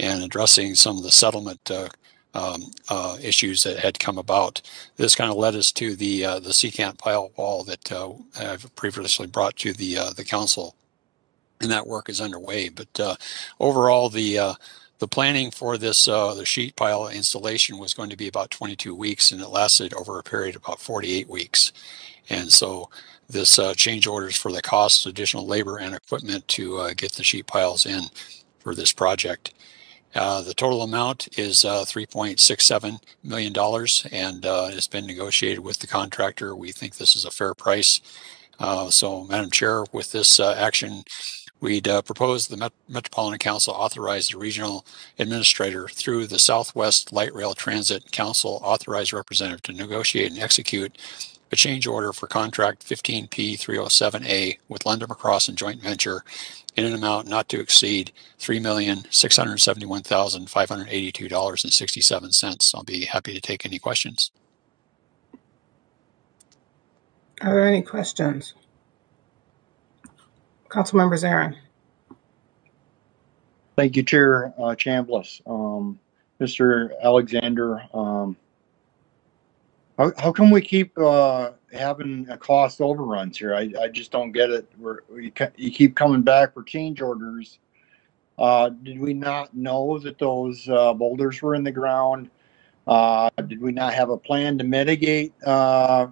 addressing some of the settlement issues that had come about. This kind of led us to the secant pile wall that I've previously brought to the council, and that work is underway. But overall, the The planning for this, the sheet pile installation was going to be about 22 weeks, and it lasted over a period of about 48 weeks. And so this change orders for the cost, additional labor and equipment to get the sheet piles in for this project. The total amount is $3.67 million, and it's been negotiated with the contractor. We think this is a fair price. So, Madam Chair, with this action, we'd propose the Metropolitan Council authorize the regional administrator through the Southwest Light Rail Transit Council authorized representative to negotiate and execute a change order for contract 15P307A with London McCross and joint venture in an amount not to exceed $3,671,582.67. I'll be happy to take any questions. Are there any questions? Councilmember Zarin. Thank you, Chair Chambliss. Mr. Alexander, how come we keep having cost overruns here? I just don't get it. You keep coming back for change orders. Did we not know that those boulders were in the ground? Did we not have a plan to mitigate the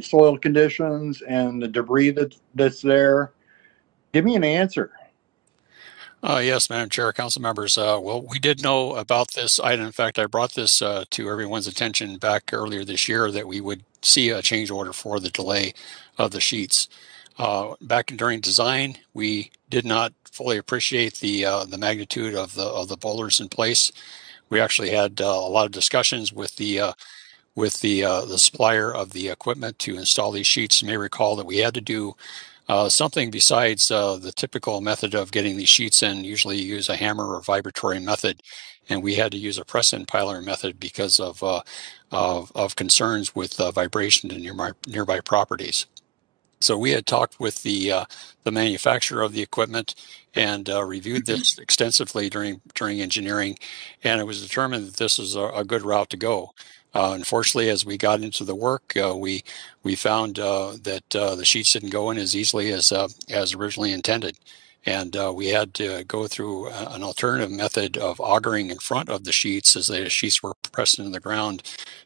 soil conditions and the debris that's there? Give me an answer. Yes, Madam Chair, council members. Well, we did know about this item. In fact, I brought this to everyone's attention back earlier this year that we would see a change order for the delay of the sheets. Back during design, we did not fully appreciate the magnitude of the boulders in place. We actually had a lot of discussions with the supplier of the equipment to install these sheets. You may recall that we had to do something besides the typical method of getting these sheets in. Usually you use a hammer or vibratory method, and we had to use a press-in piler method because of concerns with vibration to nearby properties. So we had talked with the manufacturer of the equipment and reviewed this extensively during engineering, and it was determined that this is a good route to go. Unfortunately, as we got into the work, we found that the sheets didn't go in as easily as originally intended, and we had to go through an alternative method of augering in front of the sheets as the sheets were pressed into the ground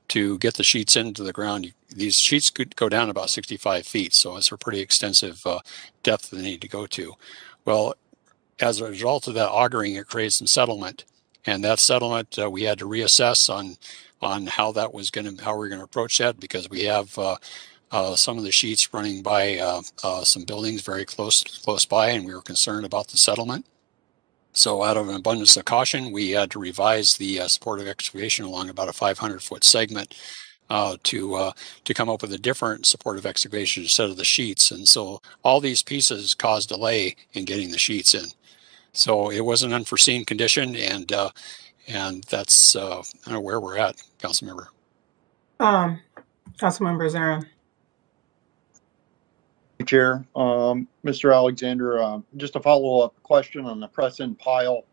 to get the sheets into the ground. These sheets could go down about 65 feet, so it's a pretty extensive depth they need to go to. Well, as a result of that augering, it created some settlement, and that settlement we had to reassess on how that was how we're going to approach that, because we have some of the sheets running by some buildings very close by, and we were concerned about the settlement. So out of an abundance of caution, we had to revise the supportive excavation along about a 500-foot segment to come up with a different supportive excavation instead of the sheets. And so all these pieces caused delay in getting the sheets in. So it was an unforeseen condition, and that's I don't know where we're at, Councilmember. Councilmember Zarin. Chair, Mr. Alexander, just a follow-up question on the press-in pile.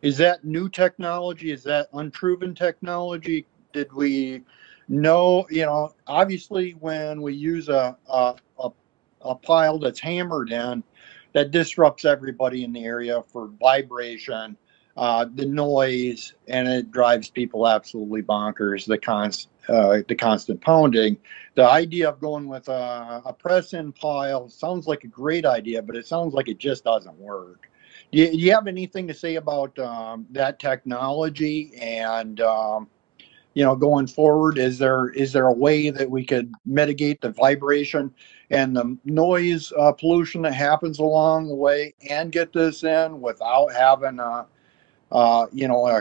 Is that new technology? Is that unproven technology? Did we know, obviously when we use a pile that's hammered in, that disrupts everybody in the area for vibration, the noise, and it drives people absolutely bonkers, the constant pounding. The idea of going with a press-in pile sounds like a great idea, but it sounds like it just doesn't work. Do you have anything to say about that technology and, going forward? Is there a way that we could mitigate the vibration and the noise pollution that happens along the way and get this in without having a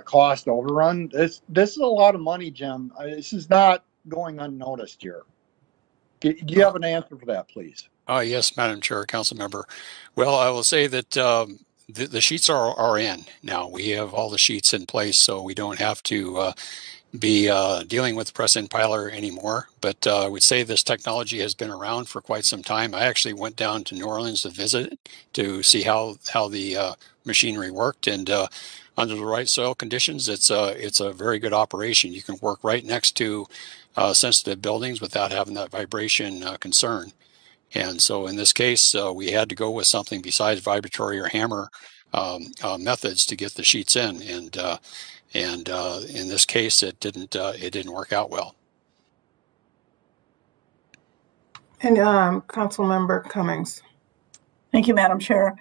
cost overrun? This is a lot of money, Jim. This is not going unnoticed here. Do you have an answer for that, please? Yes, Madam Chair, Council Member. Well, I will say that the sheets are in now. We have all the sheets in place, so we don't have to be dealing with press-in piler anymore. But I would say this technology has been around for quite some time. I actually went down to New Orleans to visit to see how the machinery worked, and under the right soil conditions, it's a very good operation. You can work right next to sensitive buildings without having that vibration concern. And so in this case, we had to go with something besides vibratory or hammer methods to get the sheets in. And in this case, it didn't work out well. And Councilmember Cummings. Thank you, Madam Chair.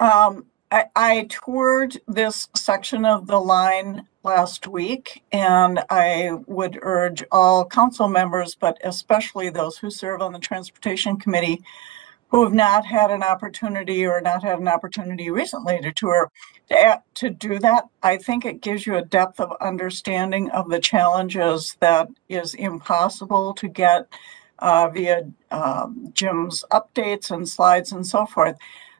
I toured this section of the line last week, and I would urge all council members, but especially those who serve on the Transportation Committee, who have not had an opportunity or not had an opportunity recently to tour, to do that. I think it gives you a depth of understanding of the challenges that is impossible to get via Jim's updates and slides and so forth.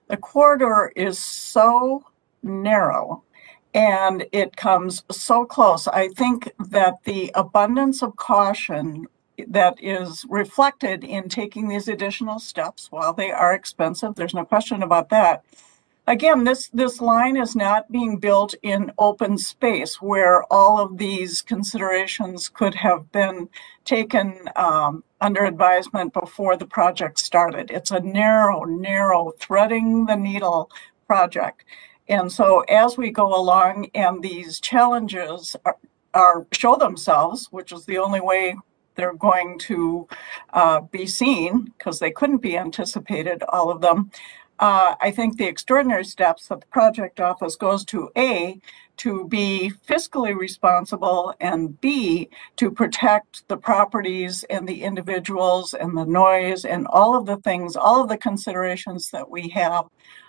The corridor is so narrow and it comes so close. I think that the abundance of caution that is reflected in taking these additional steps, while they are expensive, there's no question about that. Again, this line is not being built in open space where all of these considerations could have been taken under advisement before the project started. It's a narrow, threading the needle project. And so as we go along and these challenges show themselves, which is the only way they're going to be seen, because they couldn't be anticipated, all of them, I think the extraordinary steps that the project office goes to, A, to be fiscally responsible, and B, to protect the properties and the individuals and the noise and all of the things, all of the considerations that we have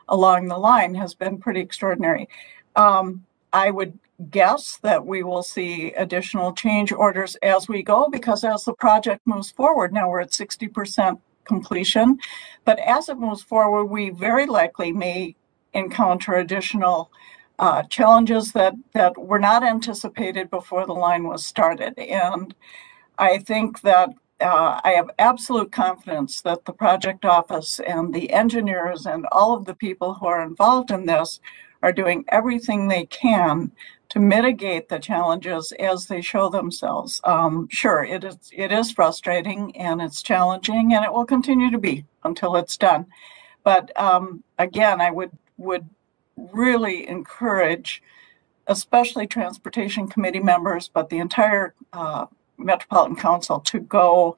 along the line has been pretty extraordinary. I would guess that we will see additional change orders as we go, because as the project moves forward, now we're at 60% completion, but as it moves forward, we very likely may encounter additional challenges that were not anticipated before the line was started. And I think that I have absolute confidence that the project office and the engineers and all of the people who are involved in this are doing everything they can to mitigate the challenges as they show themselves. Sure, it is frustrating and it's challenging, and it will continue to be until it's done. But again, I would really encourage, especially Transportation Committee members, but the entire Metropolitan Council, to go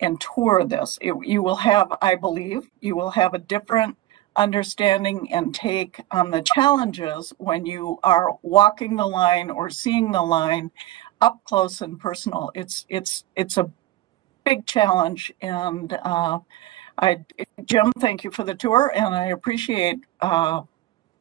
and tour this. You will have, I believe, you will have a different understanding and take on the challenges when you are walking the line or seeing the line up close and personal. It's a big challenge, and Jim, thank you for the tour, and I appreciate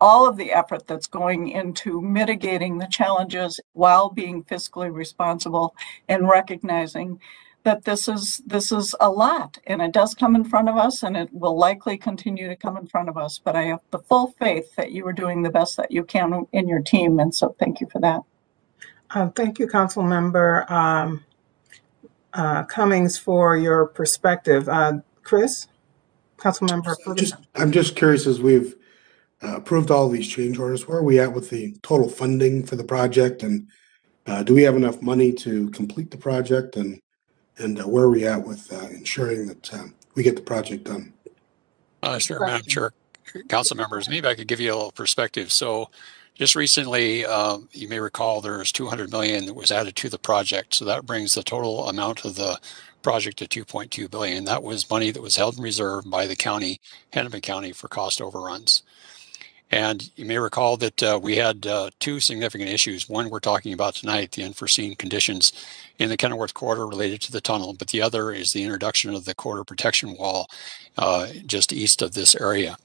all of the effort that's going into mitigating the challenges while being fiscally responsible and recognizing that this is a lot, and it does come in front of us, and it will likely continue to come in front of us. But I have the full faith that you are doing the best that you can in your team, and so thank you for that. Thank you, Councilmember Cummings, for your perspective. Chris, Councilmember. I'm just curious, as we've approved all these change orders, where are we at with the total funding for the project, and do we have enough money to complete the project, and where are we at with ensuring that we get the project done? Sure, Madam Chair, council members, maybe I could give you a little perspective. So just recently, you may recall there's 200 million that was added to the project. So that brings the total amount of the project to 2.2 billion. That was money that was held in reserve by the county, Hennepin County, for cost overruns. And you may recall that we had two significant issues. One we're talking about tonight, the unforeseen conditions in the Kenilworth corridor related to the tunnel, but the other is the introduction of the corridor protection wall just east of this area.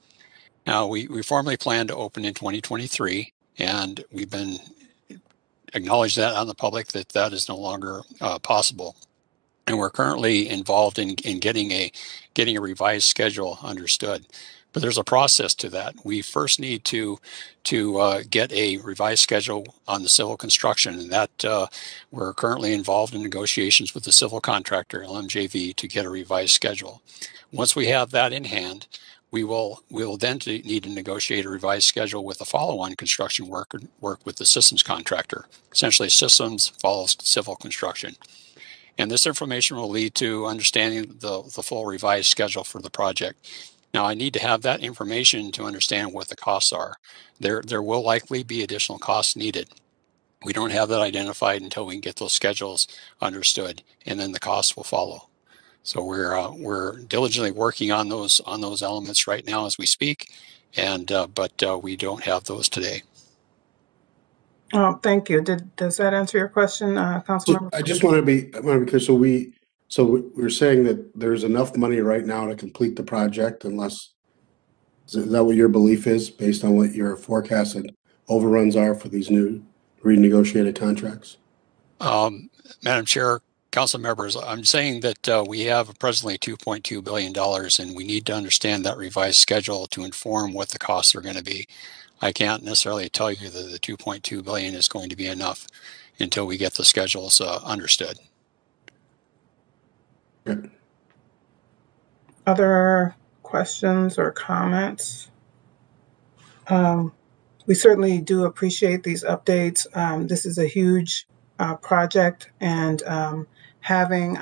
Now, we formally plan to open in 2023, and we've been acknowledged that on the public that that is no longer possible. And we're currently involved in getting a revised schedule understood. But there's a process to that. We first need to get a revised schedule on the civil construction, and that we're currently involved in negotiations with the civil contractor, LMJV, to get a revised schedule. Once we have that in hand, we will then need to negotiate a revised schedule with the follow-on construction work with the systems contractor. Essentially, systems follows civil construction. And this information will lead to understanding the full revised schedule for the project. Now, I need to have that information to understand what the costs are. There will likely be additional costs needed. We don't have that identified until we can get those schedules understood, and then the costs will follow. So we're diligently working on those elements right now as we speak, and but we don't have those today. Oh, thank you. Does that answer your question, Councilmember? I just want to be clear. So we're saying that there's enough money right now to complete the project, unless is that what your belief is based on what your forecasted overruns are for these new renegotiated contracts? Madam Chair, council members, I'm saying that we have presently $2.2 billion, and we need to understand that revised schedule to inform what the costs are going to be. I can't necessarily tell you that the 2.2 billion is going to be enough until we get the schedules understood. Good. Other questions or comments? We certainly do appreciate these updates. This is a huge project, and having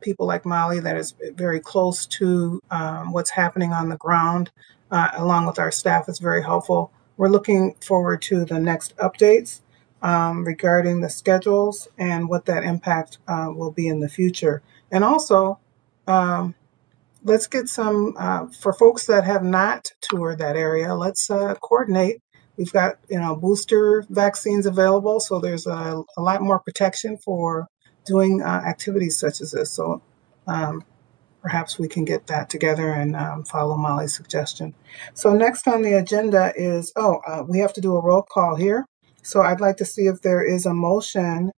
people like Molly that is very close to what's happening on the ground, along with our staff, is very helpful. We're looking forward to the next updates regarding the schedules and what that impact will be in the future. And also, let's get some, for folks that have not toured that area, let's coordinate. We've got, booster vaccines available, so there's a lot more protection for doing activities such as this. So perhaps we can get that together and follow Molly's suggestion. So next on the agenda is, we have to do a roll call here. So I'd like to see if there is a motion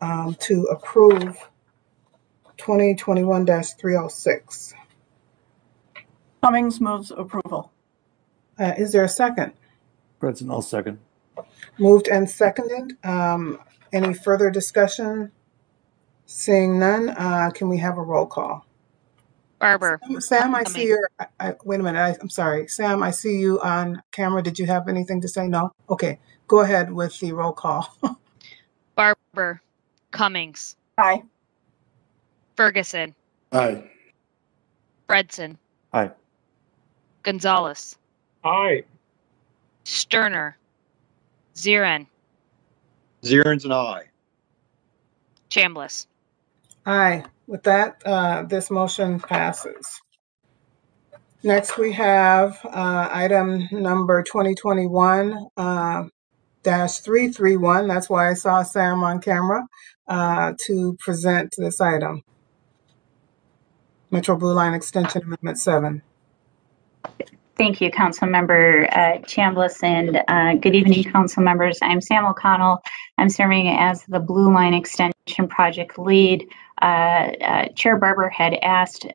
to approve 2021-306. Cummings moves approval. Is there a second? President, I'll second. Moved and seconded. Any further discussion? Seeing none, can we have a roll call? Barber. Sam, I see your, wait a minute, I'm sorry. Sam, I see you on camera. Did you have anything to say? No? Okay, go ahead with the roll call. Barber. Cummings. Aye. Ferguson. Aye. Fredson. Aye. Gonzalez. Aye. Sterner. Zieren. Zieren's an aye. Chambliss. Aye. With that, this motion passes. Next, we have item number 2021-331. That's why I saw Sam on camera to present this item. Metro Blue Line Extension Amendment 7. Thank you, Councilmember Chambliss, and good evening, council members. I'm Sam O'Connell. I'm serving as the Blue Line Extension Project Lead. Chair Barber had asked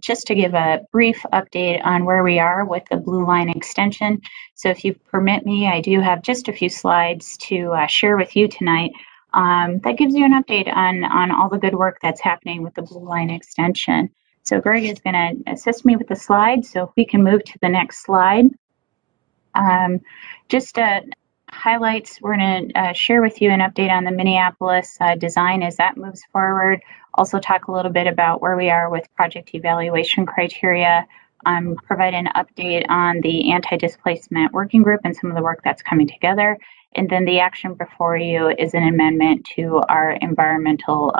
just to give a brief update on where we are with the Blue Line Extension. So if you permit me, I do have just a few slides to share with you tonight. That gives you an update on all the good work that's happening with the Blue Line Extension. So Greg is going to assist me with the slides. So if we can move to the next slide. Just highlights, we're going to share with you an update on the Minneapolis design as that moves forward. Also talk a little bit about where we are with project evaluation criteria. Provide an update on the anti-displacement working group and some of the work that's coming together. And then the action before you is an amendment to our environmental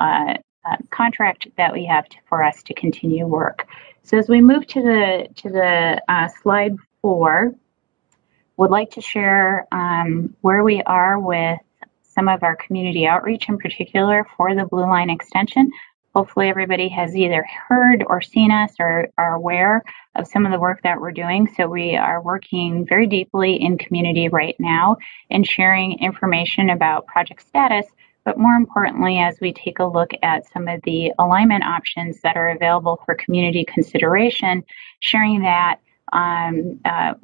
contract that we have for us to continue work. So as we move to the slide 4, would like to share where we are with some of our community outreach, in particular for the Blue Line Extension. Hopefully everybody has either heard or seen us or are aware of some of the work that we're doing. So we are working very deeply in community right now and sharing information about project status, but more importantly, as we take a look at some of the alignment options that are available for community consideration, sharing that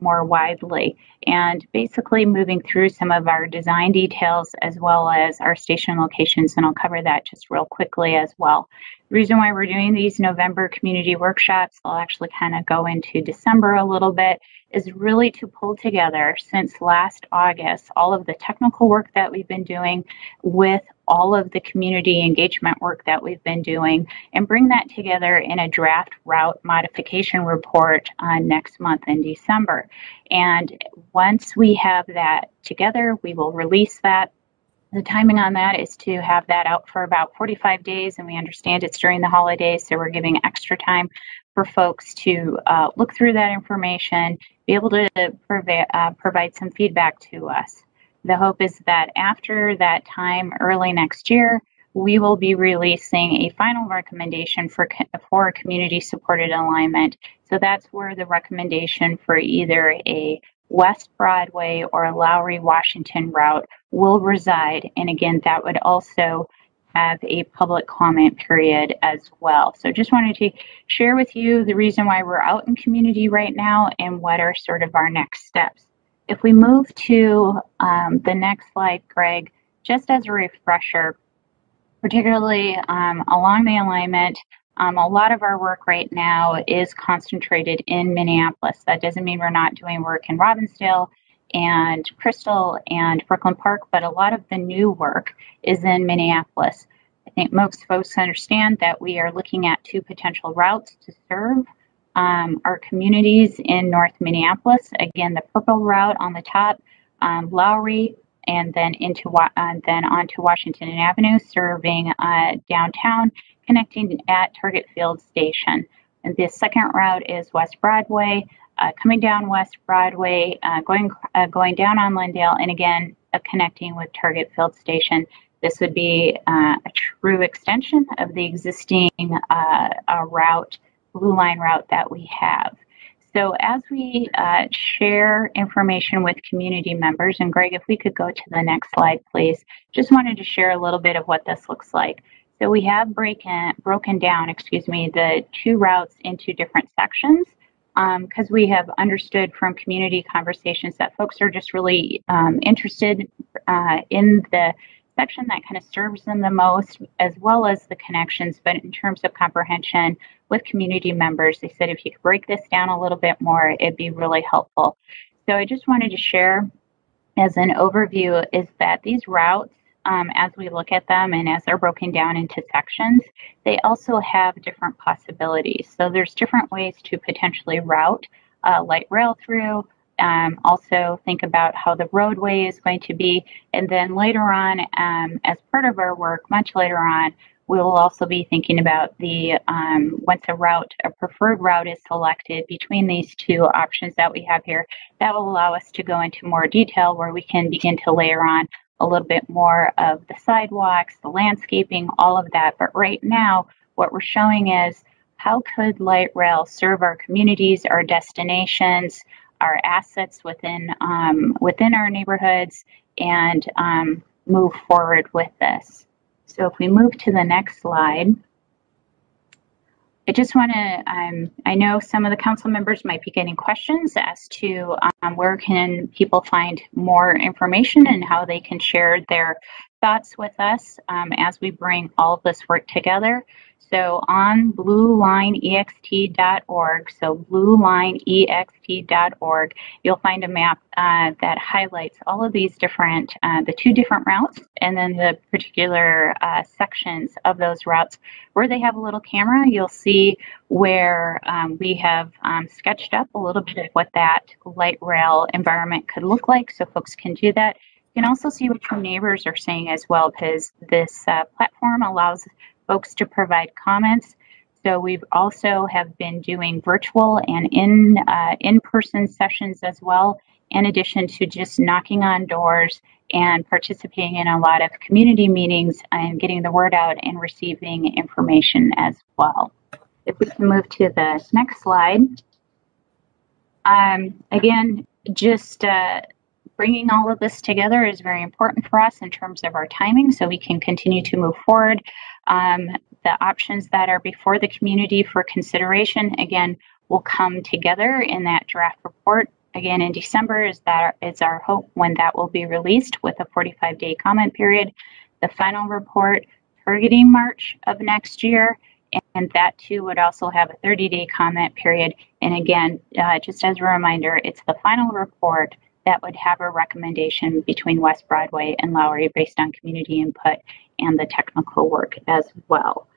more widely, and basically moving through some of our design details as well as our station locations, and I'll cover that just real quickly as well. The reason why we're doing these November community workshops, I'll actually kind of go into December a little bit, is really to pull together since last August all of the technical work that we've been doing with all of the community engagement work that we've been doing and bring that together in a draft route modification report next month in December. And once we have that together, we will release that. The timing on that is to have that out for about 45 days, and we understand it's during the holidays, so we're giving extra time for folks to look through that information, be able to provide some feedback to us. The hope is that after that time, early next year, we will be releasing a final recommendation for community-supported alignment. So that's where the recommendation for either a West Broadway or Lowry, Washington route will reside. And again, that would also have a public comment period as well. So just wanted to share with you the reason why we're out in community right now and what are sort of our next steps. If we move to the next slide, Greg, just as a refresher, particularly along the alignment, a lot of our work right now is concentrated in Minneapolis. That doesn't mean we're not doing work in Robbinsdale and Crystal and Brooklyn Park, but a lot of the new work is in Minneapolis. I think most folks understand that we are looking at 2 potential routes to serve our communities in North Minneapolis. Again, the purple route on the top, Lowry, and then onto Washington Avenue, serving downtown, connecting at Target Field Station. And the second route is West Broadway, coming down West Broadway, going down on Lindale, and again connecting with Target Field Station. This would be a true extension of the existing route, Blue Line route that we have. So as we share information with community members, and Greg, if we could go to the next slide, please. Just wanted to share a little bit of what this looks like. So we have broken down, the 2 routes into different sections because we have understood from community conversations that folks are just really interested in the section that kind of serves them the most, as well as the connections. But in terms of comprehension with community members, they said if you could break this down a little bit more, it'd be really helpful. So I just wanted to share as an overview is that these routes, as we look at them and as they're broken down into sections, they also have different possibilities. So there's different ways to potentially route light rail through. Also think about how the roadway is going to be. And then later on, as part of our work, much later on, we will also be thinking about the once a preferred route is selected between these 2 options that we have here, that will allow us to go into more detail where we can begin to layer on a little bit more of the sidewalks, the landscaping, all of that. But right now, what we're showing is how could light rail serve our communities, our destinations, our assets within our neighborhoods, and move forward with this. So if we move to the next slide, I just want to, I know some of the council members might be getting questions as to where can people find more information and how they can share their thoughts with us as we bring all of this work together. So on bluelineext.org, so bluelineext.org, you'll find a map that highlights all of these different, the 2 different routes, and then the particular sections of those routes. Where they have a little camera, you'll see where we have sketched up a little bit of what that light rail environment could look like, so folks can do that. You can also see what your neighbors are saying as well, because this platform allows folks to provide comments. So we've also have been doing virtual and in-person sessions as well, in addition to just knocking on doors and participating in a lot of community meetings and getting the word out and receiving information as well. If we can move to the next slide. Again, just bringing all of this together is very important for us in terms of our timing so we can continue to move forward. The options that are before the community for consideration, again, will come together in that draft report. Again, in December is our hope when that will be released with a 45-day comment period. The final report targeting March of next year, and that too would also have a 30-day comment period. And again, just as a reminder, it's the final report that would have a recommendation between West Broadway and Lowry based on community input and the technical work as well.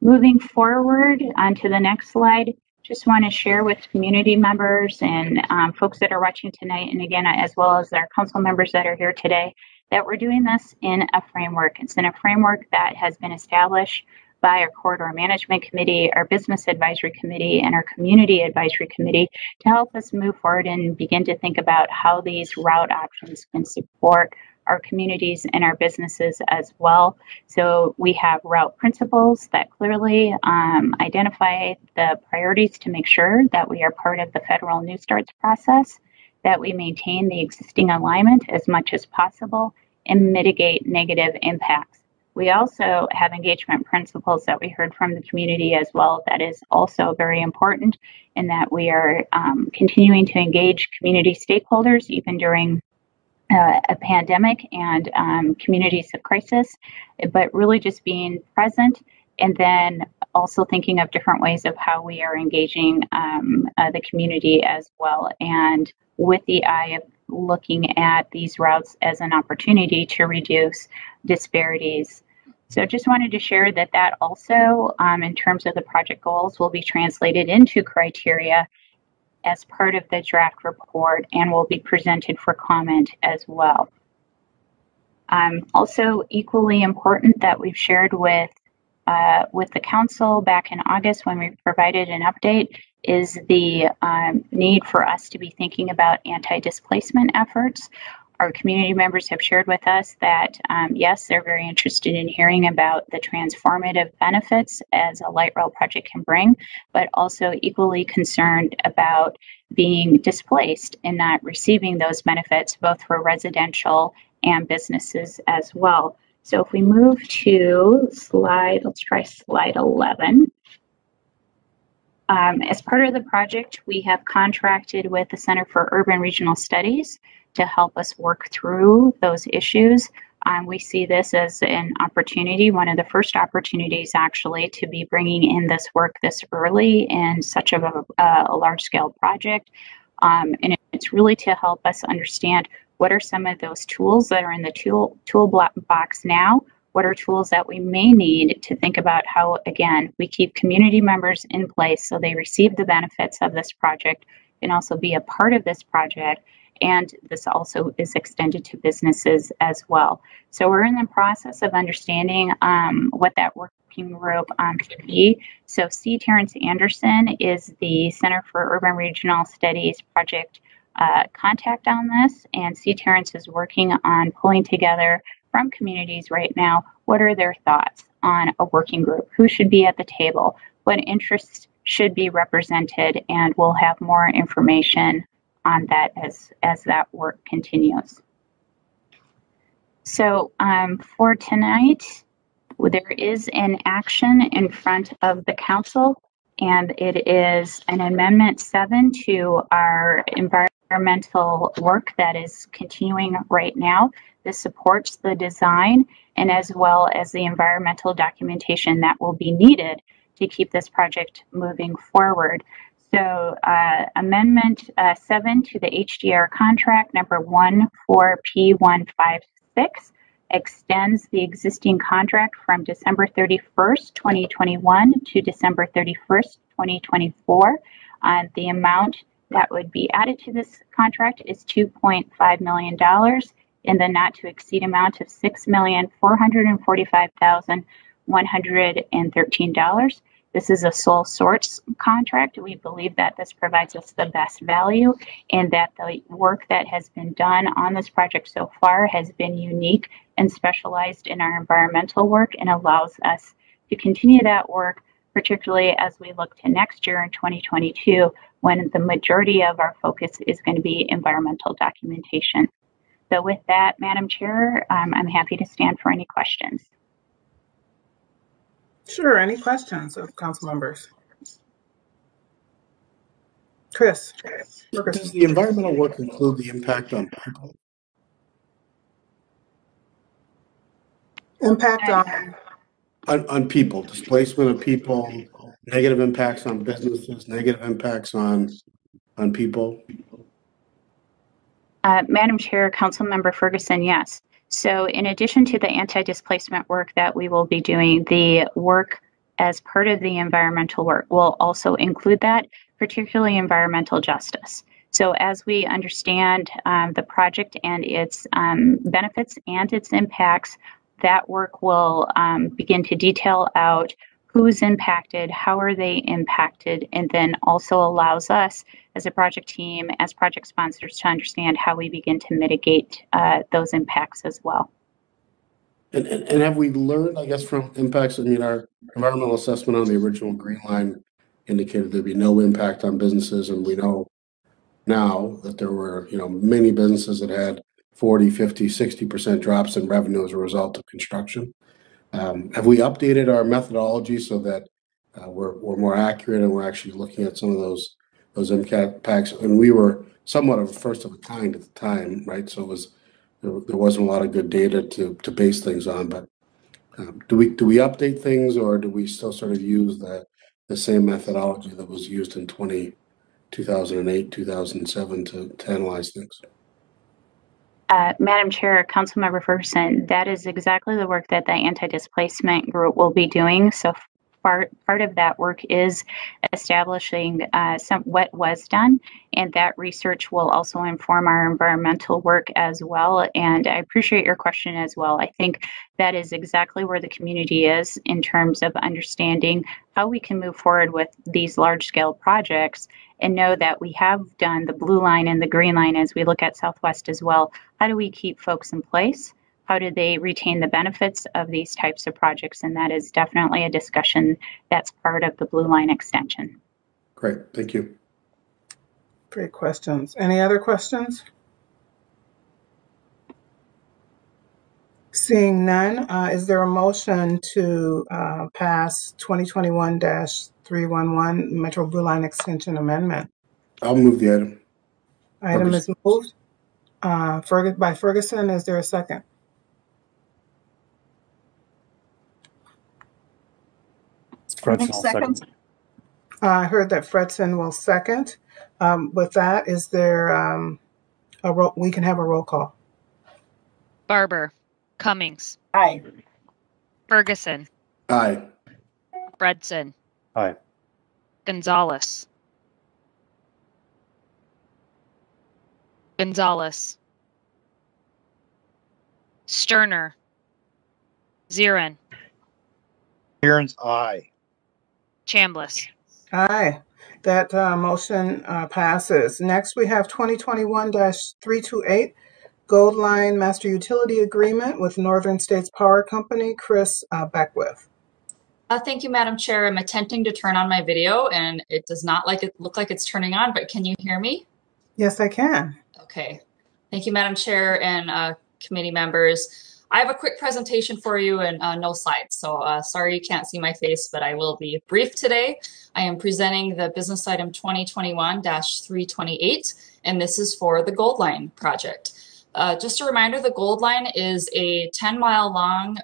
Moving forward onto the next slide, just want to share with community members and folks that are watching tonight, and again, as well as our council members that are here today, that we're doing this in a framework. It's in a framework that has been established by our Corridor Management Committee, our Business Advisory Committee, and our Community Advisory Committee to help us move forward and begin to think about how these route options can support our communities and our businesses as well. So we have route principles that clearly identify the priorities to make sure that we are part of the federal New Starts process, that we maintain the existing alignment as much as possible, and mitigate negative impacts. We also have engagement principles that we heard from the community as well. That is also very important in that we are continuing to engage community stakeholders even during a pandemic and communities of crisis, but really just being present and then also thinking of different ways of how we are engaging the community as well, and with the eye of looking at these routes as an opportunity to reduce disparities. So just wanted to share that that also, in terms of the project goals, will be translated into criteria as part of the draft report and will be presented for comment as well. Also equally important that we've shared with the council back in August when we provided an update is the need for us to be thinking about anti-displacement efforts. Our community members have shared with us that, yes, they're very interested in hearing about the transformative benefits as a light rail project can bring, but also equally concerned about being displaced and not receiving those benefits, both for residential and businesses as well. So if we move to let's try slide 11. As part of the project, we have contracted with the Center for Urban Regional Studies to help us work through those issues. We see this as an opportunity, one of the first opportunities actually, to be bringing in this work this early in such a large-scale project. And it's really to help us understand what are some of those tools that are in the toolbox now. What are tools that we may need to think about how, again, we keep community members in place so they receive the benefits of this project and also be a part of this project. And this also is extended to businesses as well. So we're in the process of understanding what that working group should be. So C. Terrence Anderson is the Center for Urban Regional Studies project contact on this. And C. Terrence is working on pulling together from communities right now, what are their thoughts on a working group? Who should be at the table? What interests should be represented? And we'll have more information on that as that work continues. So for tonight, there is an action in front of the council, and it is an amendment 7 to our environmental work that is continuing right now. This supports the design and as well as the environmental documentation that will be needed to keep this project moving forward. So amendment 7 to the HDR contract number 14P156 extends the existing contract from December 31st, 2021 to December 31st, 2024. The amount that would be added to this contract is $2.5 million in the not to exceed amount of $6,445,113. This is a sole source contract. We believe that this provides us the best value and that the work that has been done on this project so far has been unique and specialized in our environmental work and allows us to continue that work, particularly as we look to next year in 2022, when the majority of our focus is going to be environmental documentation. So with that, Madam Chair, I'm happy to stand for any questions. Sure. Any questions of council members? Chris. Does the environmental work include the impact on people? Impact On people, displacement of people, negative impacts on businesses, negative impacts on people? Madam Chair, Councilmember Ferguson, yes. So in addition to the anti-displacement work that we will be doing, the work as part of the environmental work will also include that, particularly environmental justice. So as we understand the project and its benefits and its impacts, that work will begin to detail out who's impacted, how are they impacted, and then also allows us as a project team, as project sponsors, to understand how we begin to mitigate those impacts as well. And have we learned, I guess, from impacts? I mean, our environmental assessment on the original Green Line indicated there'd be no impact on businesses, and we know now that there were, many businesses that had 40, 50, 60% drops in revenue as a result of construction. Have we updated our methodology so that we're more accurate and we're actually looking at some of those impacts? And we were somewhat of a first of a kind at the time, right? So there wasn't a lot of good data to base things on. But do we update things, or do we still sort of use the same methodology that was used in 2008, 2007 to analyze things? Madam Chair, Councilmember Ferguson, that is exactly the work that the anti-displacement group will be doing. So part of that work is establishing what was done, and that research will also inform our environmental work as well. And I appreciate your question as well. I think that is exactly where the community is in terms of understanding how we can move forward with these large-scale projects, and know that we have done the blue line and the green line as we look at Southwest as well. How do we keep folks in place? How do they retain the benefits of these types of projects? And that is definitely a discussion that's part of the blue line extension. Great, thank you. Great questions. Any other questions? Seeing none, is there a motion to pass 2021-311 Metro Blue Line Extension Amendment? I'll move the item. Item is moved by Ferguson. Is there a second? Fredson will second. I heard that Fredson will second. With that, is there we can have a roll call. Barber, Cummings, Aye. Ferguson, Aye. Fredson, Aye. Gonzalez, Sterner, Zirin, Aaron's aye. Chambliss. Aye. That motion passes. Next, we have 2021-328 Gold Line Master Utility Agreement with Northern States Power Company. Chris Beckwith. Thank you, Madam Chair. I'm attempting to turn on my video and it does not look like it's turning on, but can you hear me? Yes, I can. Okay. Thank you, Madam Chair and committee members. I have a quick presentation for you and no slides. So sorry you can't see my face, but I will be brief today. I am presenting the business item 2021-328, and this is for the Gold Line project. Just a reminder, the Gold Line is a 10-mile long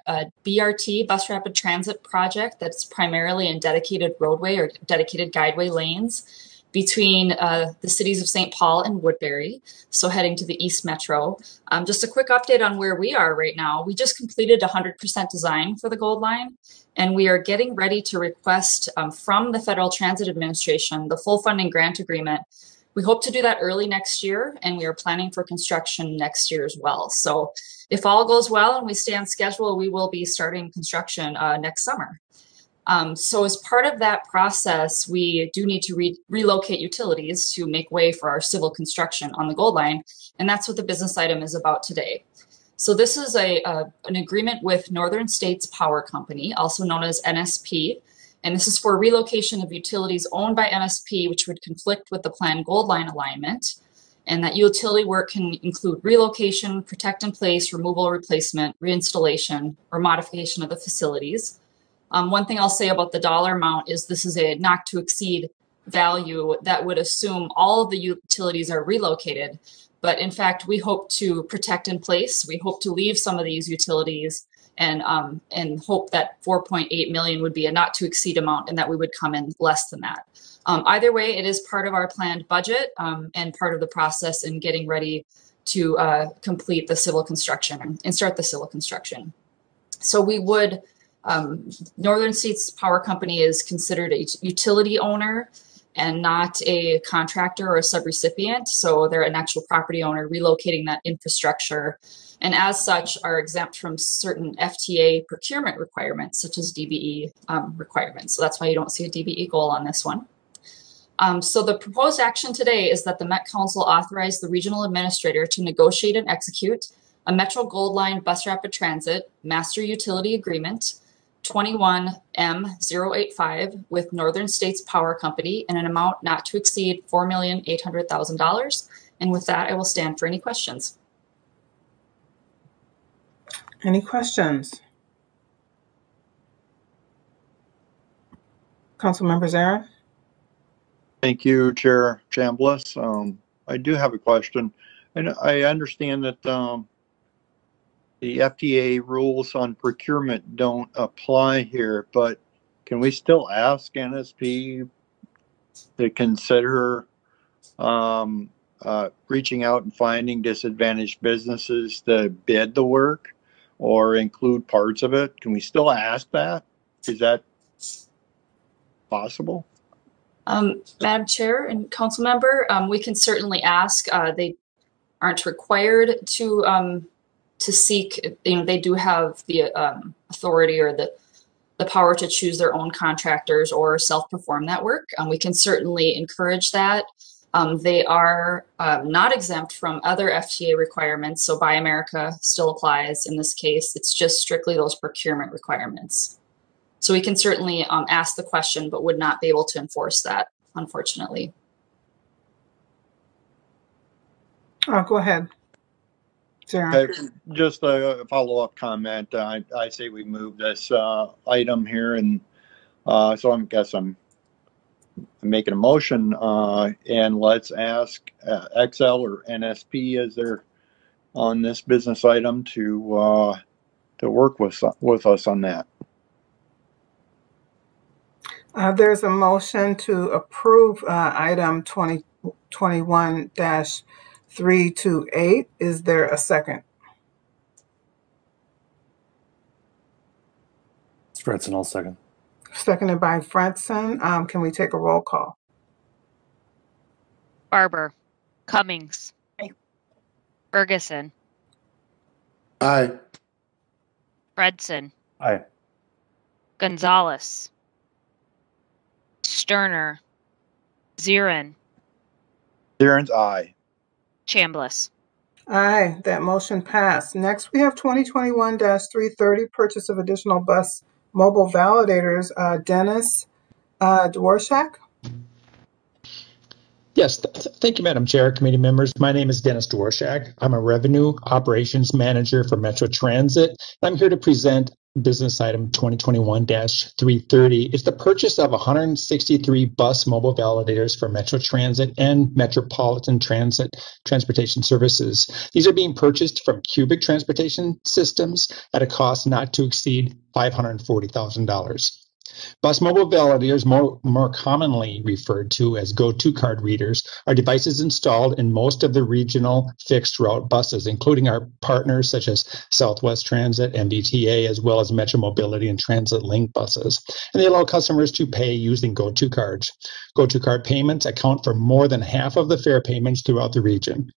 BRT, bus rapid transit project that's primarily in dedicated roadway or dedicated guideway lanes between the cities of St. Paul and Woodbury, so heading to the East Metro. Just a quick update on where we are right now. We just completed 100% design for the Gold Line, and we are getting ready to request from the Federal Transit Administration the full funding grant agreement. We hope to do that early next year, and we are planning for construction next year as well. So if all goes well and we stay on schedule, we will be starting construction next summer. So as part of that process, we do need to relocate utilities to make way for our civil construction on the Gold Line, and that's what the business item is about today. So this is an agreement with Northern States Power Company, also known as NSP, and this is for relocation of utilities owned by NSP, which would conflict with the planned Gold Line alignment. And that utility work can include relocation, protect in place, removal, replacement, reinstallation, or modification of the facilities. One thing I'll say about the dollar amount is this is a not to exceed value that would assume all of the utilities are relocated. But in fact, we hope to protect in place. We hope to leave some of these utilities and hope that 4.8 million would be a not to exceed amount and that we would come in less than that. Either way, it is part of our planned budget and part of the process in getting ready to complete the civil construction and start the civil construction. So we would, Northern States Power Company is considered a utility owner and not a contractor or a subrecipient. So they're an actual property owner relocating that infrastructure, and as such are exempt from certain FTA procurement requirements, such as DBE requirements. So that's why you don't see a DBE goal on this one. So the proposed action today is that the Met Council authorize the regional administrator to negotiate and execute a Metro Gold Line Bus Rapid Transit Master Utility Agreement 21M085 with Northern States Power Company in an amount not to exceed $4,800,000. And with that, I will stand for any questions. Any questions? Councilmember Zarin? Thank you, Chair Chambliss. I do have a question. And I understand that the FTA rules on procurement don't apply here, but can we still ask NSP to consider reaching out and finding disadvantaged businesses to bid the work or include parts of it? Can we still ask that? Is that possible? Madam Chair and Council Member, we can certainly ask. They aren't required to seek. They do have the authority or the power to choose their own contractors or self-perform that work. We can certainly encourage that. They are not exempt from other FTA requirements, so Buy America still applies in this case. It's just strictly those procurement requirements. So we can certainly ask the question, but would not be able to enforce that, unfortunately. Go ahead, Sarah. Just a follow-up comment. I say we move this item here, and so I guess I'm making a motion, and let's ask XL or NSP as they're on this business item to work with us on that. There's a motion to approve item 2021-328. Is there a second? Fredson, I'll second. Seconded by Fredson. Can we take a roll call? Barber, Cummings, Aye. Ferguson, Aye. Fredson, Aye. Gonzalez, Sterner, Zarin, Zarin's aye. Chambliss. Aye, that motion passed. Next, we have 2021-330, purchase of additional bus mobile validators. Dennis Dworshak? Yes, thank you, Madam Chair, committee members. My name is Dennis Dworshak. I'm a Revenue Operations Manager for Metro Transit. I'm here to present business item 2021-330. It's the purchase of 163 bus mobile validators for Metro Transit and Metropolitan Transportation Services. These are being purchased from Cubic Transportation Systems at a cost not to exceed $540,000. Bus mobile validators, more commonly referred to as go-to card readers, are devices installed in most of the regional fixed route buses, including our partners such as Southwest Transit, MBTA, as well as Metro Mobility and Transit Link buses. And they allow customers to pay using go-to cards. Go-to card payments account for more than half of the fare payments throughout the region.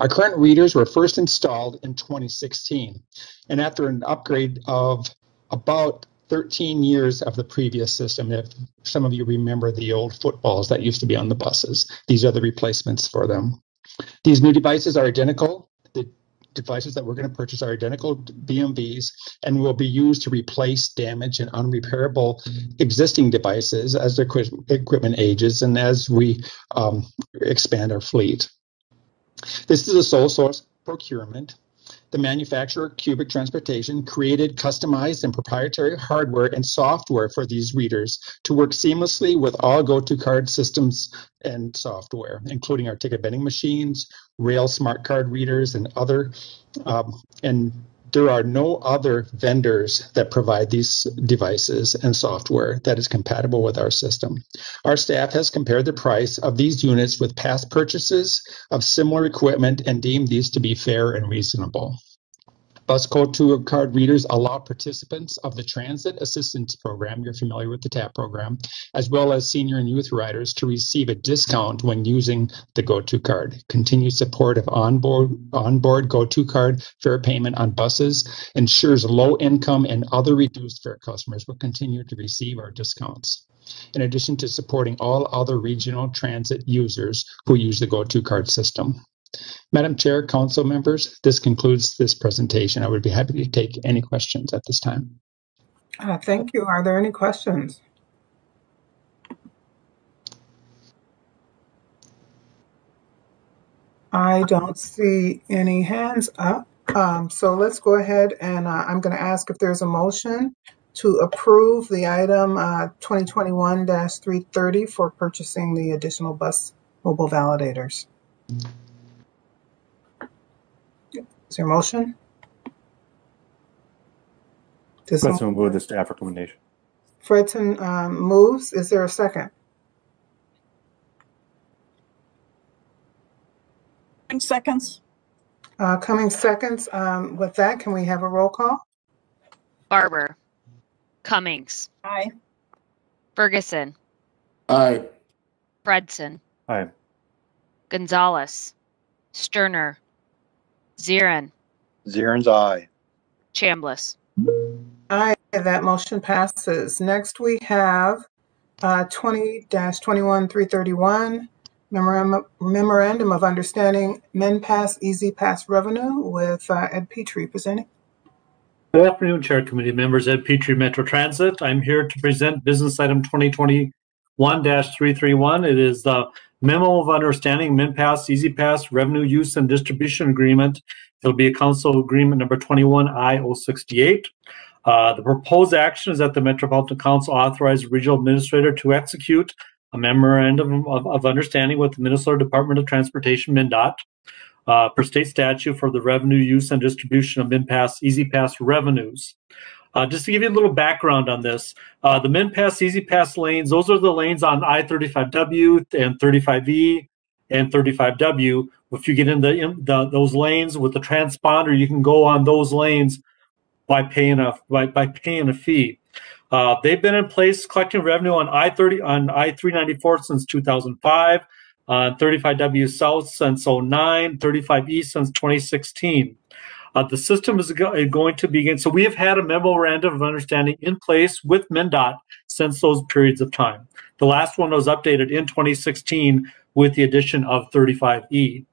Our current readers were first installed in 2016, and after an upgrade of about 13 years of the previous system. If some of you remember the old footballs that used to be on the buses, these are the replacements for them. These new devices are identical. The devices that we're going to purchase are identical BMVs and will be used to replace damaged and unrepairable existing devices as the equipment ages and as we expand our fleet. This is a sole source procurement. The manufacturer, Cubic Transportation, created customized and proprietary hardware and software for these readers to work seamlessly with all go-to card systems and software, including our ticket vending machines, rail smart card readers, and other and There are no other vendors that provide these devices and software that is compatible with our system. Our staff has compared the price of these units with past purchases of similar equipment and deemed these to be fair and reasonable. Bus Go2 card readers allow participants of the Transit Assistance Program, you're familiar with the TAP program, as well as senior and youth riders to receive a discount when using the Go2 card. Continued support of onboard Go2 card fare payment on buses ensures low income and other reduced fare customers will continue to receive our discounts, in addition to supporting all other regional transit users who use the Go2 card system. Madam Chair, council members, this concludes this presentation. I would be happy to take any questions at this time. Thank you. Are there any questions? I don't see any hands up. So let's go ahead and I'm going to ask if there's a motion to approve the item 2021-330 for purchasing the additional bus mobile validators. Is there a motion? Let's move the staff recommendation. Fredson moves. Is there a second? Seconds. Coming seconds. With that, can we have a roll call? Barber. Cummings. Aye. Ferguson. Aye. Fredson. Aye. Gonzalez. Sterner. Zirin. Zirin's aye. Chambliss. Aye, that motion passes. Next, we have 20-21-331, Memorandum of Understanding, MinPass Easy Pass Revenue with Ed Petrie presenting. Good afternoon, Chair Committee members. Ed Petrie, Metro Transit. I'm here to present business item 2021-331. It is the Memo of Understanding, MinPass Easy Pass Revenue Use and Distribution Agreement. It'll be a council agreement number 21I-068. The proposed action is that the Metropolitan Council authorize the regional administrator to execute a memorandum of understanding with the Minnesota Department of Transportation, MnDOT, per state statute for the revenue use and distribution of MinPass Easy Pass revenues. Just to give you a little background on this, the MinPass Easy Pass lanes, those are the lanes on I-35W and 35E and 35W. If you get in those lanes with the transponder, you can go on those lanes by paying a fee. They've been in place collecting revenue on I-394 since 2005, on 35W South since 2009, 35E since 2016. The system is going to begin. So we have had a memorandum of understanding in place with MnDOT since those periods of time. The last one was updated in 2016 with the addition of 35E.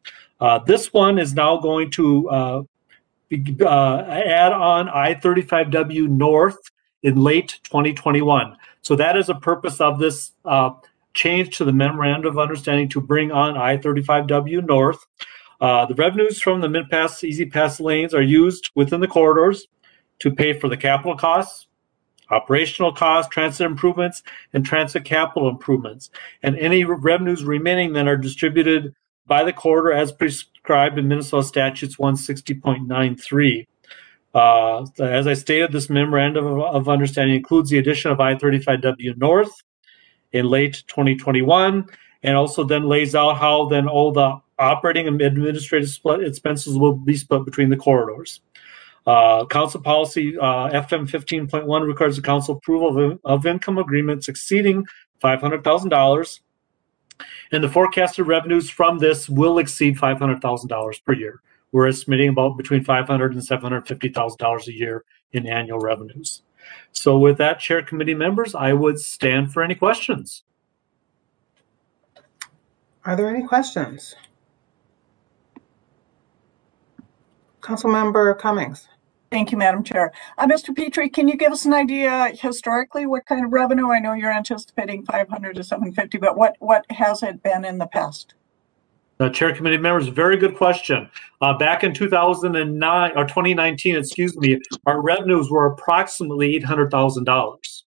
This one is now going to add on I-35W North in late 2021. So that is the purpose of this change to the memorandum of understanding to bring on I-35W North. The revenues from the MinPass Easy Pass lanes are used within the corridors to pay for the capital costs, operational costs, transit improvements, and transit capital improvements. And any revenues remaining then are distributed by the corridor as prescribed in Minnesota Statutes 160.93. As I stated, this memorandum of understanding includes the addition of I-35W North in late 2021, and also then lays out how then all the operating and administrative expenses will be split between the corridors. Council policy FM 15.1 requires the council approval of income agreements exceeding $500,000, and the forecasted revenues from this will exceed $500,000 per year. We're estimating about between $500,000 and $750,000 a year in annual revenues. So with that, Chair Committee members, I would stand for any questions. Are there any questions? Councilmember Cummings. Thank you, Madam Chair. Mr. Petrie, can you give us an idea historically what kind of revenue? I know you're anticipating 500 to 750, but what has it been in the past? Chair Committee members, very good question. Back in 2009 or 2019, excuse me, our revenues were approximately $800,000.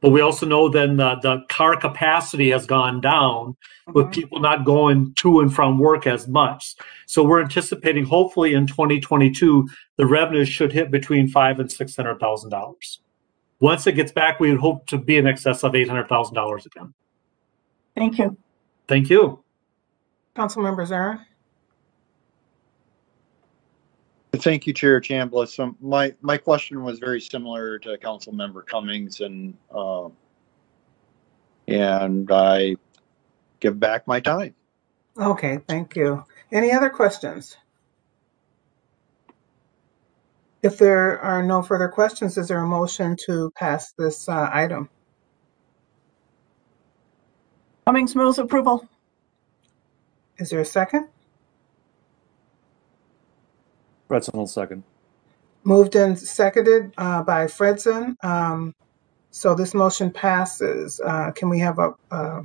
but we also know then the car capacity has gone down with people not going to and from work as much. So we're anticipating hopefully in 2022, the revenues should hit between $500,000 and $600,000. Once it gets back, we would hope to be in excess of $800,000 again. Thank you. Thank you. Councilmember Zarin. Thank you, Chair Chambliss. My question was very similar to Councilmember Cummings, and I give back my time. Okay, thank you. Any other questions? If there are no further questions, is there a motion to pass this item? Cummings moves approval. Is there a second? Fredson will second. Moved and seconded by Fredson. So this motion passes. Can we have a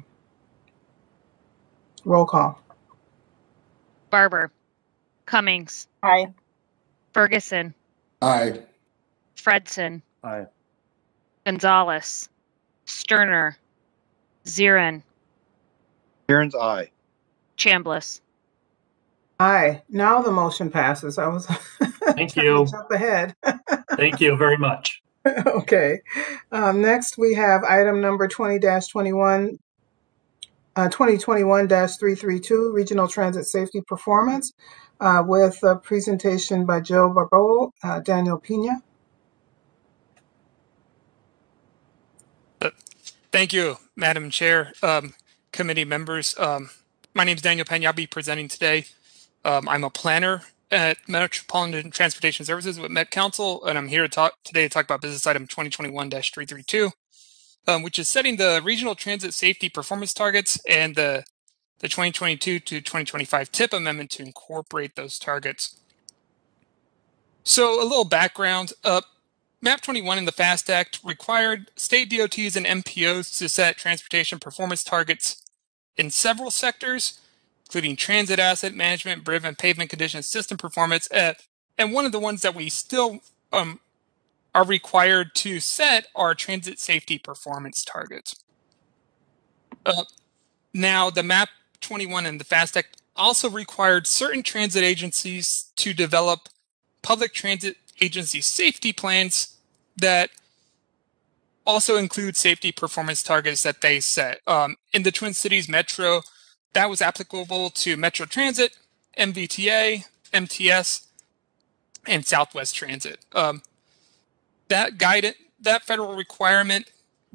roll call? Barber, Cummings, Aye. Ferguson, Aye. Fredson, Aye. Gonzalez, Sterner, Zarin, Aaron's aye. Chambliss. Aye. Now the motion passes. I was Thank trying you. to jump ahead. Thank you very much. Okay. Next, we have item number 2021, 2021-332, Regional Transit Safety Performance, with a presentation by Joe Barbeau, Daniel Pena. Thank you, Madam Chair, committee members. My name is Daniel Pena. I'll be presenting today. I'm a planner at Metropolitan Transportation Services with Met Council, and I'm here today to talk about business item 2021-332, which is setting the regional transit safety performance targets and the 2022 to 2025 TIP amendment to incorporate those targets. So a little background. MAP 21 in the FAST Act required state DOTs and MPOs to set transportation performance targets in several sectors, including transit asset management, bridge and pavement condition system performance. And one of the ones that we still are required to set are transit safety performance targets. Now, the MAP 21 and the FAST Act also required certain transit agencies to develop public transit agency safety plans that also include safety performance targets that they set. In the Twin Cities Metro, that was applicable to Metro Transit, MVTA, MTS, and Southwest Transit. That federal requirement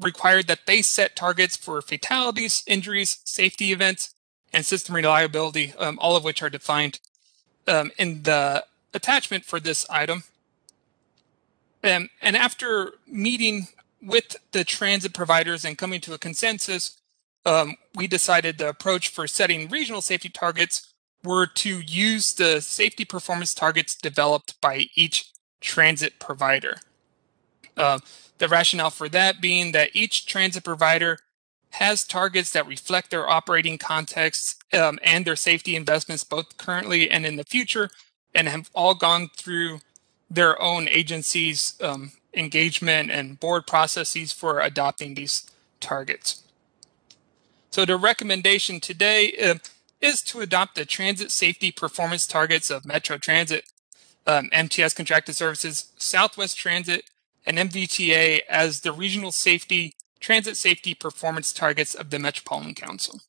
required that they set targets for fatalities, injuries, safety events, and system reliability, all of which are defined in the attachment for this item. And after meeting with the transit providers and coming to a consensus, we decided the approach for setting regional safety targets were to use the safety performance targets developed by each transit provider. The rationale for that being that each transit provider has targets that reflect their operating contexts and their safety investments, both currently and in the future, and have all gone through their own agencies' engagement and board processes for adopting these targets. So the recommendation today is to adopt the transit safety performance targets of Metro Transit, MTS Contracted Services, Southwest Transit, and MVTA as the regional transit safety performance targets of the Metropolitan Council.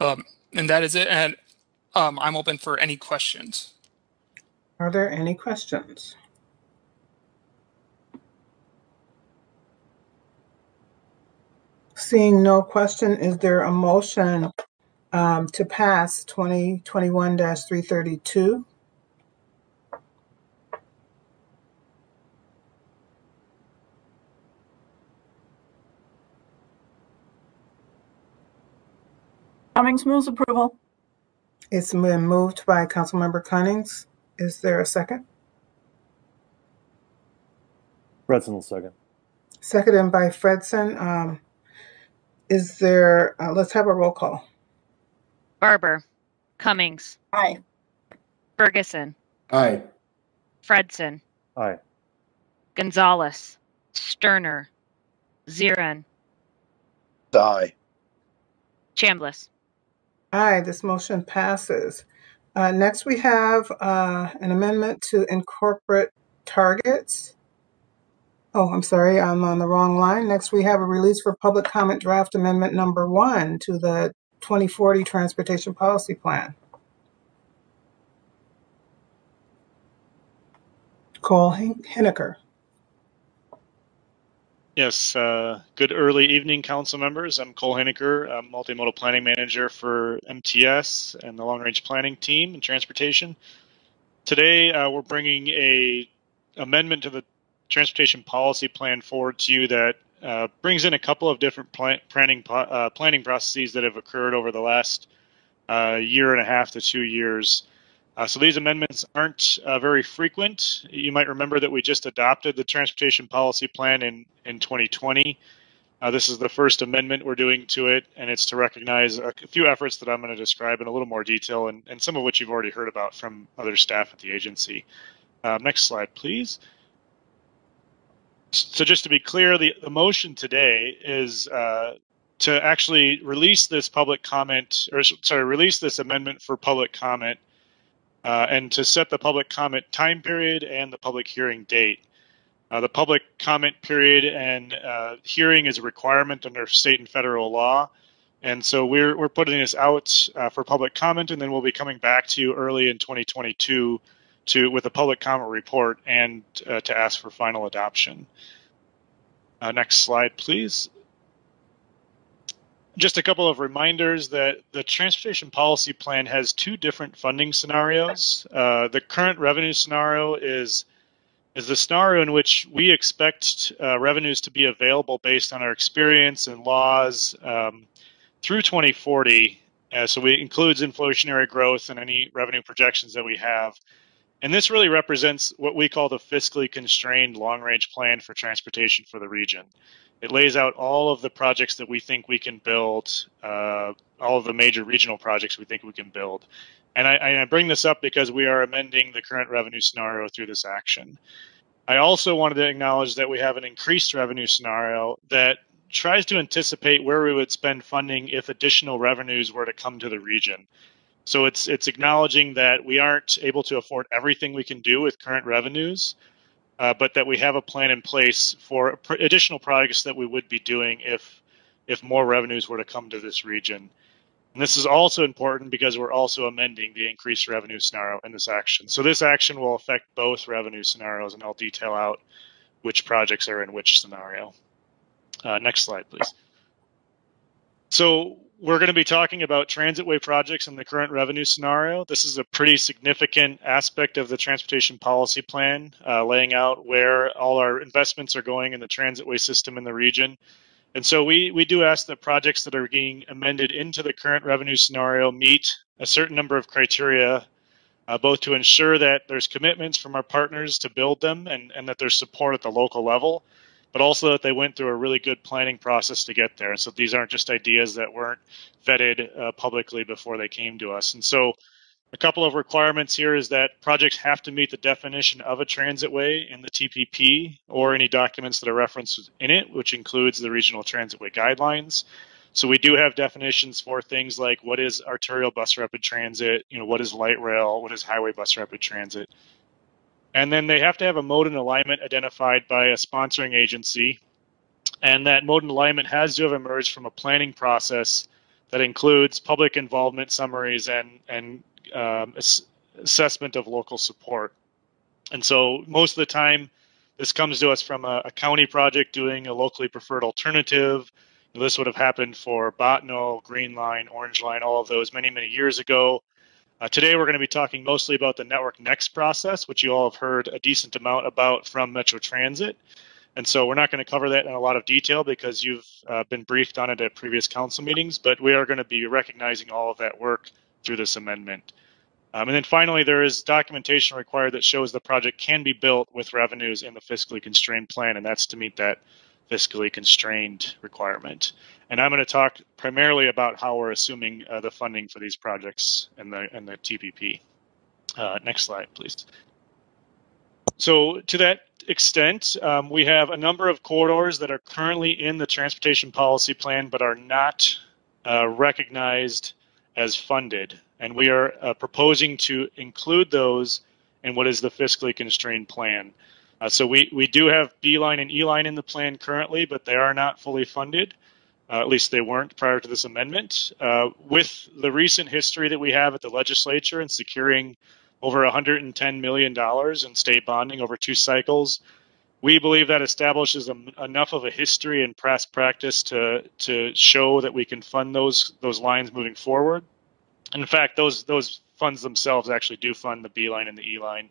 And that is it. And I'm open for any questions. Are there any questions? Seeing no question, is there a motion to pass 2021-332? Cummings moves approval. It's been moved by Councilmember Cummings. Is there a second? Fredson will second. Seconded by Fredson. Is there, let's have a roll call. Barber, Cummings. Aye. Ferguson. Aye. Fredson. Aye. Gonzalez. Sterner, Zieren, Aye. Chambliss. Aye, this motion passes. Next, we have an amendment to incorporate targets. Oh, I'm sorry, I'm on the wrong line. Next, we have a release for public comment draft amendment number 1 to the 2040 Transportation Policy Plan. Cole Henniker. Yes, good early evening, council members. I'm Cole Henniker, I'm Multimodal Planning Manager for MTS and the Long Range Planning Team in Transportation. Today, we're bringing a amendment to the Transportation Policy Plan forward to you that brings in a couple of different planning processes that have occurred over the last year and a half to 2 years. So these amendments aren't very frequent. You might remember that we just adopted the Transportation Policy Plan in 2020. This is the first amendment we're doing to it, and it's to recognize a few efforts that I'm going to describe in a little more detail, and some of which you've already heard about from other staff at the agency. Next slide, please. So just to be clear, the motion today is to actually release this public comment, or sorry, release this amendment for public comment, and to set the public comment time period and the public hearing date. The public comment period and hearing is a requirement under state and federal law. And so we're putting this out for public comment, and then we'll be coming back to you early in 2022 with a public comment report and to ask for final adoption. Next slide, please. Just a couple of reminders that the Transportation Policy Plan has 2 different funding scenarios. The current revenue scenario is the scenario in which we expect revenues to be available based on our experience and laws through 2040. So it includes inflationary growth and any revenue projections that we have. And this really represents what we call the fiscally constrained long-range plan for transportation for the region. It lays out all of the projects that we think we can build, all of the major regional projects we think we can build. And I bring this up because we are amending the current revenue scenario through this action. I also wanted to acknowledge that we have an increased revenue scenario that tries to anticipate where we would spend funding if additional revenues were to come to the region. So it's acknowledging that we aren't able to afford everything we can do with current revenues, but that we have a plan in place for additional projects that we would be doing if more revenues were to come to this region. And this is also important because we're also amending the increased revenue scenario in this action. So this action will affect both revenue scenarios, and I'll detail out which projects are in which scenario. Next slide, please. So we're going to be talking about transitway projects in the current revenue scenario. This is a pretty significant aspect of the Transportation Policy Plan, laying out where all our investments are going in the transitway system in the region. And so we do ask that projects that are being amended into the current revenue scenario meet a certain number of criteria, both to ensure that there's commitments from our partners to build them and that there's support at the local level, but also that they went through a really good planning process to get there. So these aren't just ideas that weren't vetted publicly before they came to us. And so a couple of requirements here is that projects have to meet the definition of a transitway in the TPP or any documents that are referenced in it, which includes the regional transitway guidelines. So we do have definitions for things like what is arterial bus rapid transit, what is light rail, what is highway bus rapid transit. And then they have to have a mode and alignment identified by a sponsoring agency. And that mode and alignment has to have emerged from a planning process that includes public involvement summaries and assessment of local support. And so most of the time, this comes to us from a county project doing a locally preferred alternative. This would have happened for Botno, Green Line, Orange Line, all of those many, many years ago. Today, we're going to be talking mostly about the Network Next process, which you all have heard a decent amount about from Metro Transit. And so we're not going to cover that in a lot of detail because you've been briefed on it at previous council meetings, but we are going to be recognizing all of that work through this amendment. And then finally, there is documentation required that shows the project can be built with revenues in the fiscally constrained plan, and that's to meet that fiscally constrained requirement. And I'm going to talk primarily about how we're assuming the funding for these projects in the TPP. Next slide, please. So to extent, we have a number of corridors that are currently in the transportation policy plan but are not recognized as funded. And we are proposing to include those in what is the fiscally constrained plan. So we do have B line and E line in the plan currently, but they are not fully funded. At least they weren't prior to this amendment. With the recent history that we have at the legislature and securing over $110 million in state bonding over 2 cycles, we believe that establishes enough of a history and past practice to show that we can fund those lines moving forward. In fact, those funds themselves actually do fund the B line and the E line.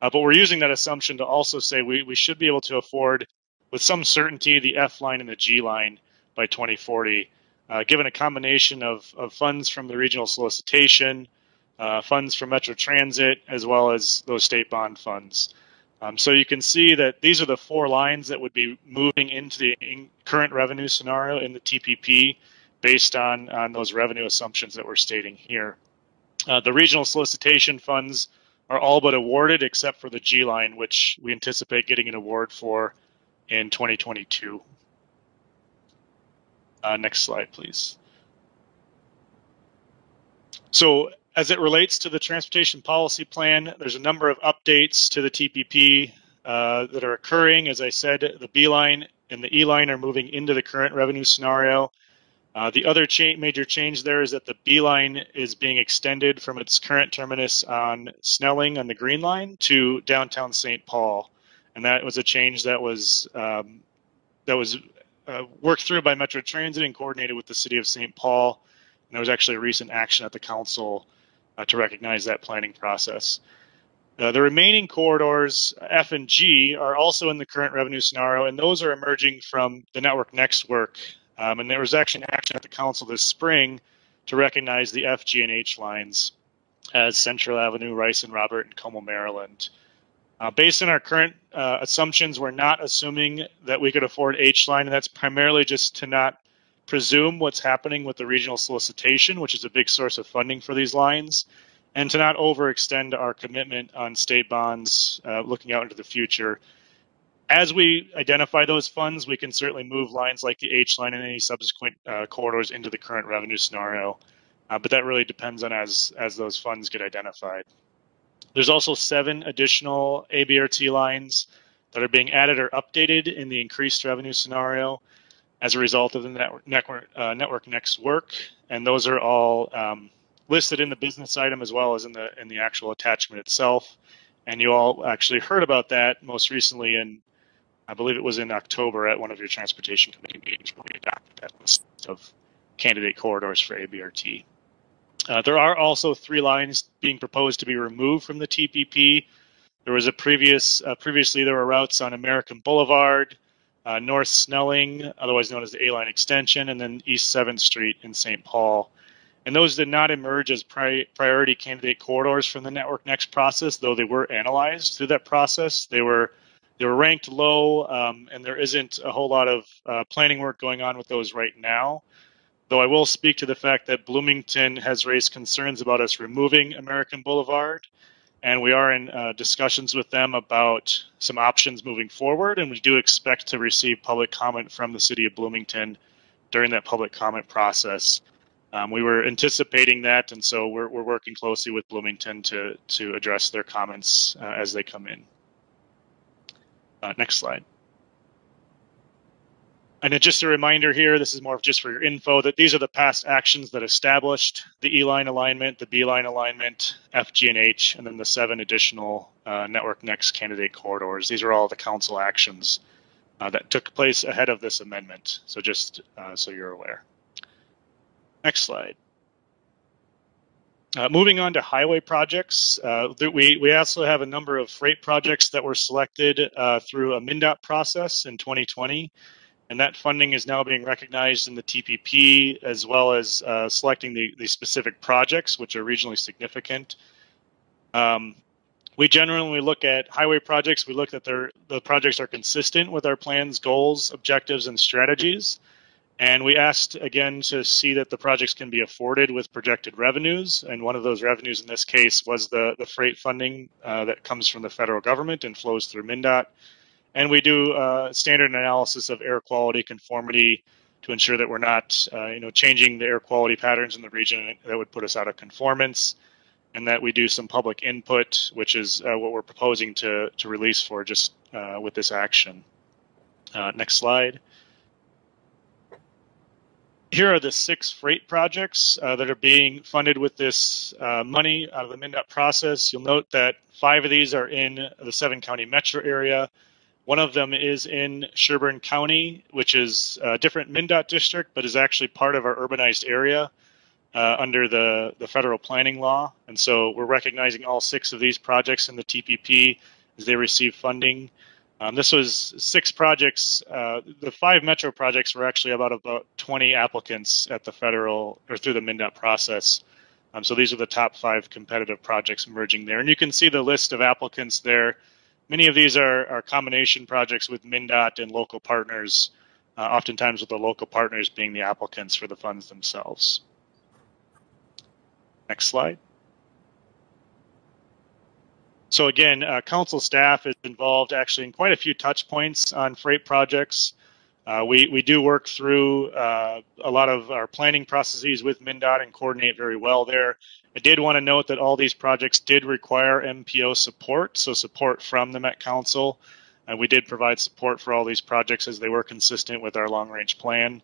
But we're using that assumption to also say we should be able to afford with some certainty the F line and the G line by 2040, given a combination of funds from the regional solicitation, funds from Metro Transit, as well as those state bond funds. So you can see that these are the 4 lines that would be moving into the current revenue scenario in the TPP based on those revenue assumptions that we're stating here. The regional solicitation funds are all but awarded except for the G line, which we anticipate getting an award for in 2022. Next slide, please. So as it relates to the transportation policy plan, there's a number of updates to the TPP that are occurring. As I said, the B line and the E line are moving into the current revenue scenario. The other major change there is that the B line is being extended from its current terminus on Snelling on the Green Line to downtown St. Paul, and that was a change that was worked through by Metro Transit and coordinated with the City of St. Paul. And there was actually a recent action at the council to recognize that planning process. The remaining corridors, F and G, are also in the current revenue scenario, and those are emerging from the Network Next work. And there was actually an action at the council this spring to recognize the F, G, and H lines as Central Avenue, Rice and Robert, and Como, Maryland. Based on our current assumptions, we're not assuming that we could afford H line, and that's primarily just to not presume what's happening with the regional solicitation, which is a big source of funding for these lines, and to not overextend our commitment on state bonds looking out into the future. As we identify those funds, we can certainly move lines like the H line and any subsequent corridors into the current revenue scenario, but that really depends on as those funds get identified. There's also 7 additional ABRT lines that are being added or updated in the increased revenue scenario as a result of the Network Next work, and those are all listed in the business item as well as in the actual attachment itself. And you all actually heard about that most recently in, I believe it was in October at one of your transportation committee meetings where we adopted that list of candidate corridors for ABRT. There are also 3 lines being proposed to be removed from the TPP. There was a previously there were routes on American Boulevard, North Snelling, otherwise known as the A-line extension, and then East 7th Street in St. Paul. And those did not emerge as priority candidate corridors from the Network Next process, though they were analyzed through that process. They were ranked low, and there isn't a whole lot of planning work going on with those right now. Though I will speak to the fact that Bloomington has raised concerns about us removing American Boulevard, and we are in discussions with them about some options moving forward, and we do expect to receive public comment from the City of Bloomington during that public comment process. We were anticipating that, and so we're working closely with Bloomington to address their comments as they come in. Next slide. And just a reminder here, this is more just for your info, that these are the past actions that established the E-line alignment, the B-line alignment, F, G, and H, and then the 7 additional Network Next candidate corridors. These are all the council actions that took place ahead of this amendment. So just so you're aware. Next slide. Moving on to highway projects, we also have a number of freight projects that were selected through a MnDOT process in 2020. And that funding is now being recognized in the TPP, as well as selecting the specific projects, which are regionally significant. We generally, when we look at highway projects, we look at the projects are consistent with our plans, goals, objectives, and strategies. And we asked, again, to see that the projects can be afforded with projected revenues. And one of those revenues in this case was the freight funding that comes from the federal government and flows through MnDOT. And we do standard analysis of air quality conformity to ensure that we're not changing the air quality patterns in the region that would put us out of conformance, and that we do some public input, which is what we're proposing to release for just with this action. Next slide. Here are the 6 freight projects that are being funded with this money out of the MnDOT process. You'll note that 5 of these are in the 7-county metro area. One of them is in Sherburne County, which is a different MnDOT district, but is actually part of our urbanized area under the federal planning law. And so we're recognizing all 6 of these projects in the TPP as they receive funding. This was 6 projects. The 5 metro projects were actually about 20 applicants at the federal or through the MnDOT process. So these are the top 5 competitive projects emerging there. And you can see the list of applicants there. Many of these are combination projects with MnDOT and local partners, oftentimes with the local partners being the applicants for the funds themselves. Next slide. So again, council staff is involved actually in quite a few touch points on freight projects. We do work through a lot of our planning processes with MnDOT and coordinate very well there. I did want to note that all these projects did require MPO support, so support from the Met Council. And we did provide support for all these projects as they were consistent with our long-range plan.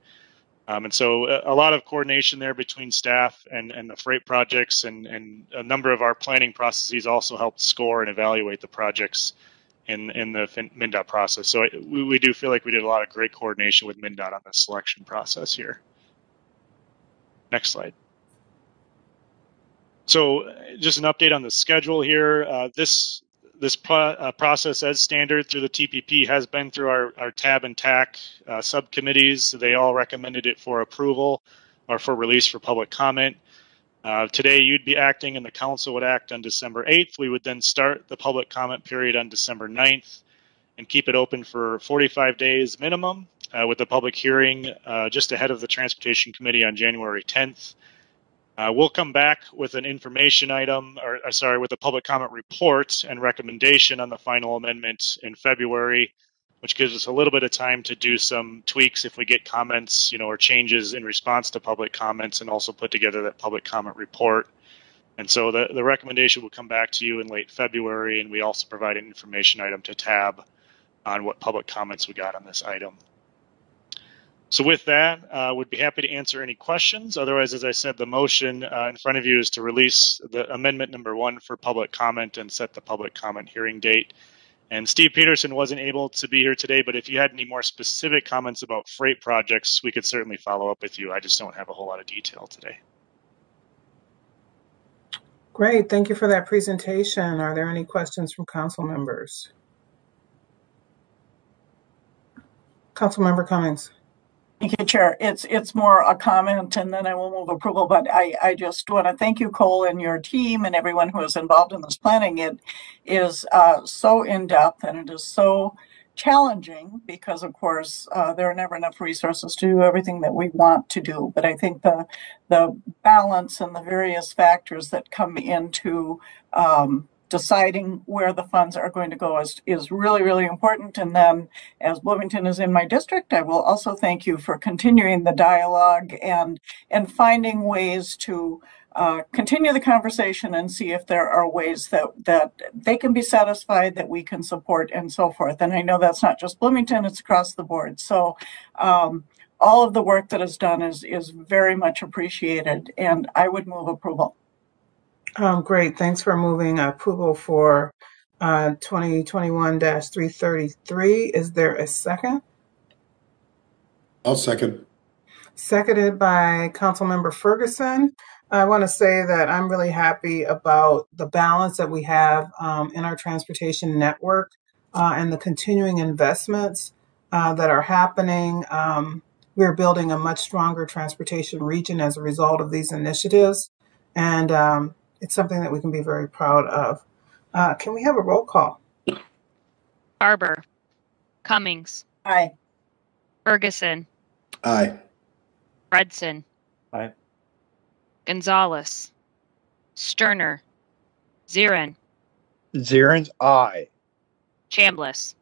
And so a lot of coordination there between staff and the freight projects, and a number of our planning processes also helped score and evaluate the projects in the MnDOT process. So we do feel like we did a lot of great coordination with MnDOT on the selection process here. Next slide. So just an update on the schedule here. This process as standard through the TPP has been through our TAB and TAC subcommittees. They all recommended it for approval or for release for public comment. Today you'd be acting and the council would act on December 8th. We would then start the public comment period on December 9th and keep it open for 45 days minimum with the public hearing just ahead of the Transportation Committee on January 10th. We'll come back with an information item, with a public comment report and recommendation on the final amendment in February, which gives us a little bit of time to do some tweaks if we get comments, or changes in response to public comments, and also put together that public comment report. And so the recommendation will come back to you in late February, and we also provide an information item to TAB on what public comments we got on this item. So with that, would be happy to answer any questions. Otherwise, as I said, the motion in front of you is to release the amendment number 1 for public comment and set the public comment hearing date. And Steve Peterson wasn't able to be here today, but if you had any more specific comments about freight projects, we could certainly follow up with you. I just don't have a whole lot of detail today. Great, thank you for that presentation. Are there any questions from council members? Councilmember Cummings. Thank you, Chair. It's more a comment and then I will move approval, but I just want to thank you, Cole, and your team and everyone who is involved in this planning. It is so in-depth and it is so challenging because, of course, there are never enough resources to do everything that we want to do. But I think the balance and the various factors that come into deciding where the funds are going to go is really, really important. And then as Bloomington is in my district, I will also thank you for continuing the dialogue and finding ways to continue the conversation and see if there are ways that they can be satisfied, that we can support, and so forth. And I know that's not just Bloomington, it's across the board. So all of the work that is done is very much appreciated, and I would move approval. Great, thanks for moving approval for 2021-333. Is there a second? I'll second. Seconded by Councilmember Ferguson. I want to say that I'm really happy about the balance that we have in our transportation network and the continuing investments that are happening. We're building a much stronger transportation region as a result of these initiatives, and it's something that we can be very proud of. Can we have a roll call? Barber. Cummings. Aye. Ferguson. Aye. Fredson. Aye. Gonzalez. Sterner. Zirin. Zirin's aye. Chambliss.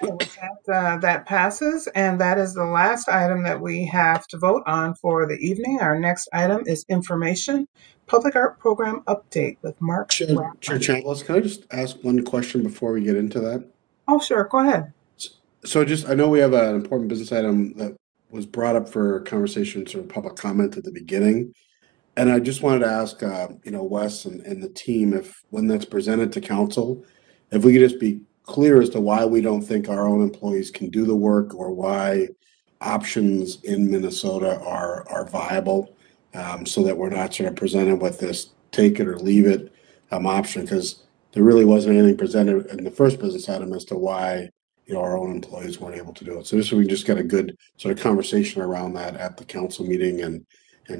With that, that passes, and that is the last item that we have to vote on for the evening. Our next item is information, public art program update with Mark. Chair Chambliss, can I just ask one question before we get into that? Oh, sure, go ahead. So I know we have an important business item that was brought up for conversation, sort of public comment at the beginning. And I just wanted to ask, Wes and the team, if when that's presented to council, if we could just be clear as to why we don't think our own employees can do the work or why options in Minnesota are viable, so that we're not sort of presented with this take it or leave it option, because there really wasn't anything presented in the first business item as to why our own employees weren't able to do it. So just so we can just get a good sort of conversation around that at the council meeting and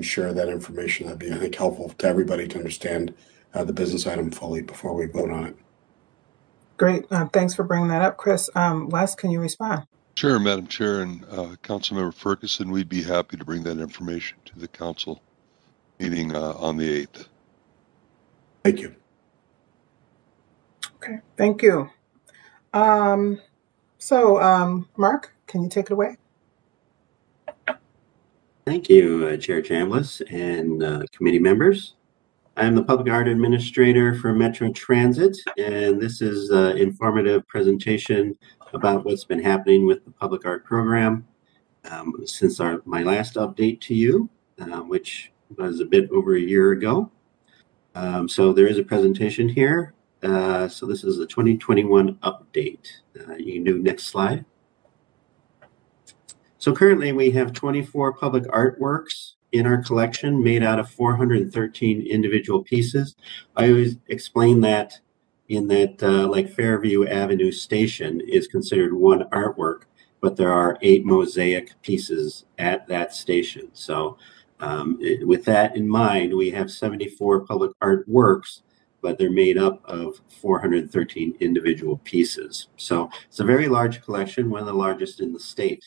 share that information. That'd be, I think, helpful to everybody to understand the business item fully before we vote on it. Great. Thanks for bringing that up, Chris. Wes, can you respond? Sure, Madam Chair and Councilmember Ferguson, we'd be happy to bring that information to the council meeting on the 8th. Thank you. Okay, thank you. Mark, can you take it away? Thank you, Chair Chambliss and committee members. I'm the Public Art Administrator for Metro Transit, and this is an informative presentation about what's been happening with the Public Art Program since my last update to you, which was a bit over a year ago. So there is a presentation here. So this is the 2021 update. You can do next slide. So currently we have 24 public artworks in our collection made out of 413 individual pieces. I always explain that in that like Fairview Avenue Station is considered one artwork, but there are 8 mosaic pieces at that station. So with that in mind, we have 74 public artworks, but they're made up of 413 individual pieces. So it's a very large collection, one of the largest in the state.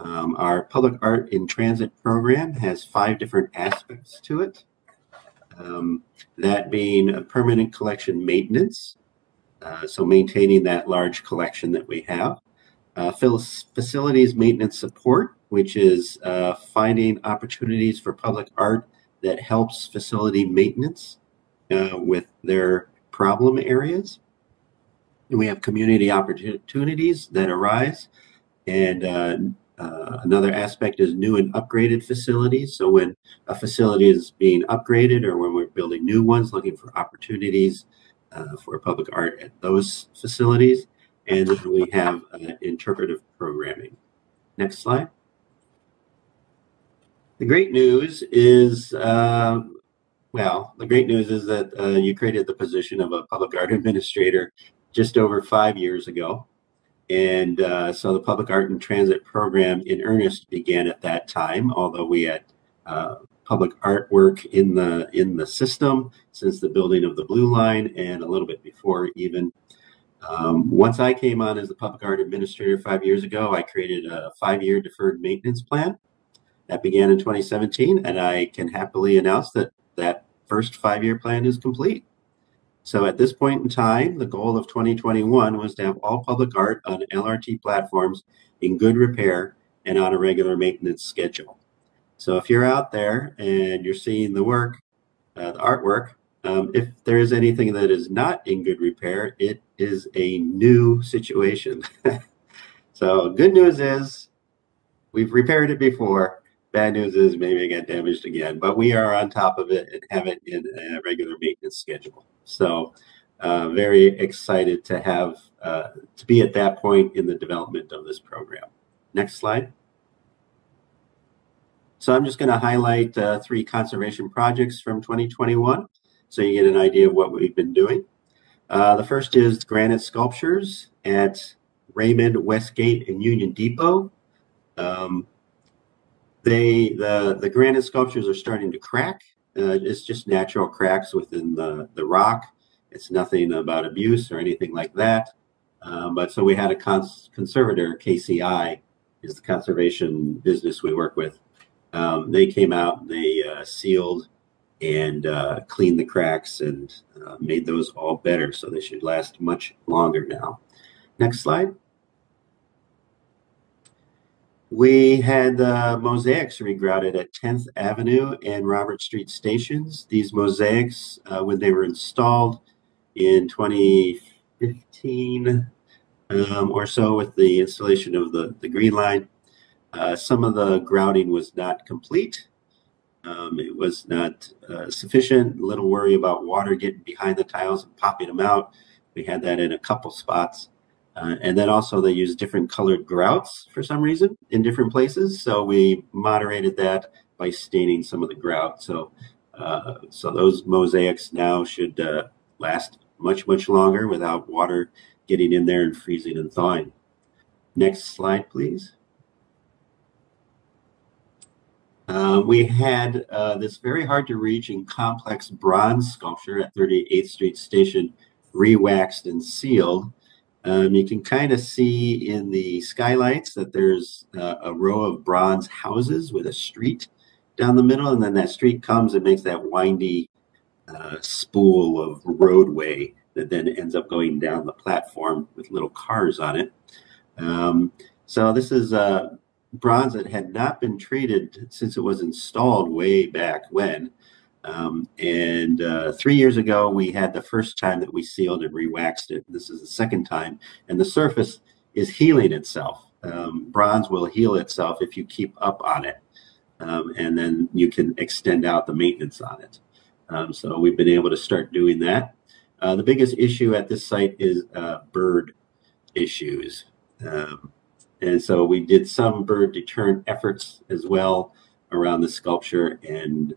Our Public Art in Transit program has 5 different aspects to it. That being a permanent collection maintenance, so maintaining that large collection that we have. Facilities maintenance support, which is finding opportunities for public art that helps facility maintenance with their problem areas. And we have community opportunities that arise, and another aspect is new and upgraded facilities. So when a facility is being upgraded or when we're building new ones, looking for opportunities for public art at those facilities. And then we have interpretive programming. Next slide. The great news is, the great news is that you created the position of a public art administrator just over 5 years ago. And so the Public Art in Transit program in earnest began at that time, although we had public artwork in the system since the building of the Blue Line and a little bit before even. Once I came on as the Public Art Administrator 5 years ago, I created a 5-year deferred maintenance plan that began in 2017, and I can happily announce that that first 5-year plan is complete. So at this point in time, the goal of 2021 was to have all public art on LRT platforms in good repair and on a regular maintenance schedule. So if you're out there and you're seeing the work, the artwork, if there is anything that is not in good repair, it is a new situation. So good news is we've repaired it before. Bad news is maybe it got damaged again, but we are on top of it and have it in a regular maintenance schedule. So very excited to have to be at that point in the development of this program. Next slide. So I'm just going to highlight 3 conservation projects from 2021 so you get an idea of what we've been doing. The first is granite sculptures at Raymond, Westgate, and Union Depot. The granite sculptures are starting to crack. It's just natural cracks within the rock. It's nothing about abuse or anything like that. But so we had a conservator, KCI, is the conservation business we work with. They came out, they sealed and cleaned the cracks and made those all better. So they should last much longer now. Next slide. We had the mosaics regrouted at 10th Avenue and Robert Street stations. These mosaics, when they were installed in 2015 or so with the installation of the Green Line, some of the grouting was not complete. It was not sufficient. A little worry about water getting behind the tiles and popping them out. We had that in a couple spots. And then also they used different colored grouts for some reason in different places. So we moderated that by staining some of the grout. So those mosaics now should last much longer without water getting in there and freezing and thawing. Next slide, please. We had this very hard to reach and complex bronze sculpture at 38th Street Station re-waxed and sealed. You can kind of see in the skylights that there's a row of bronze houses with a street down the middle, and then that street comes and makes that windy spool of roadway that then ends up going down the platform with little cars on it. So this is bronze that had not been treated since it was installed way back when. 3 years ago, we had the first time that we sealed and re-waxed it. This is the second time, and the surface is healing itself. Bronze will heal itself if you keep up on it, and then you can extend out the maintenance on it. So we've been able to start doing that. The biggest issue at this site is bird issues. And so we did some bird deterrent efforts as well around the sculpture, and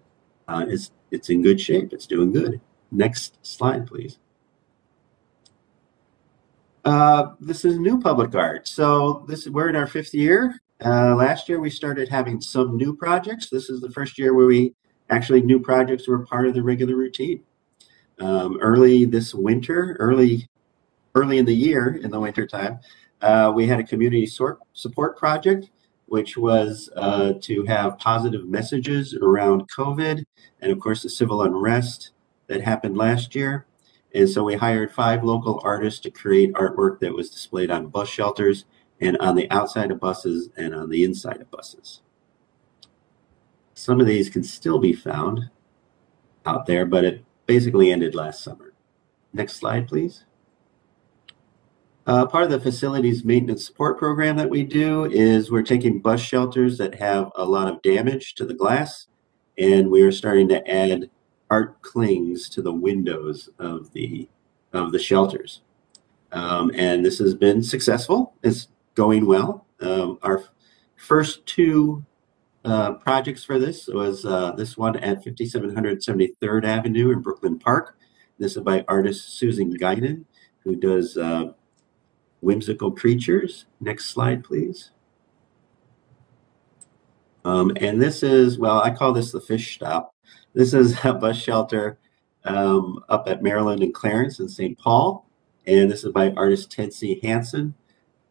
it's in good shape. It's doing good. Next slide, please. This is new public art. So we're in our 5th year. Last year we started having some new projects. This is the first year where new projects were part of the regular routine. Early this winter, early in the year, in the winter time, we had a community support project, which was to have positive messages around COVID and, of course, the civil unrest that happened last year. And so we hired 5 local artists to create artwork that was displayed on bus shelters and on the outside of buses and on the inside of buses. Some of these can still be found out there, but it basically ended last summer. Next slide, please. Part of the facilities maintenance support program that we do is we're taking bus shelters that have a lot of damage to the glass, and we are starting to add art clings to the windows of the shelters. And this has been successful. It's going well. Our first 2 projects for this was this one at 5773rd Avenue in Brooklyn Park. This is by artist Susan Guinan, who does whimsical creatures. Next slide, please. And this is, well, I call this the fish stop. This is a bus shelter up at Maryland and Clarence in St. Paul. And this is by artist Ted C. Hansen.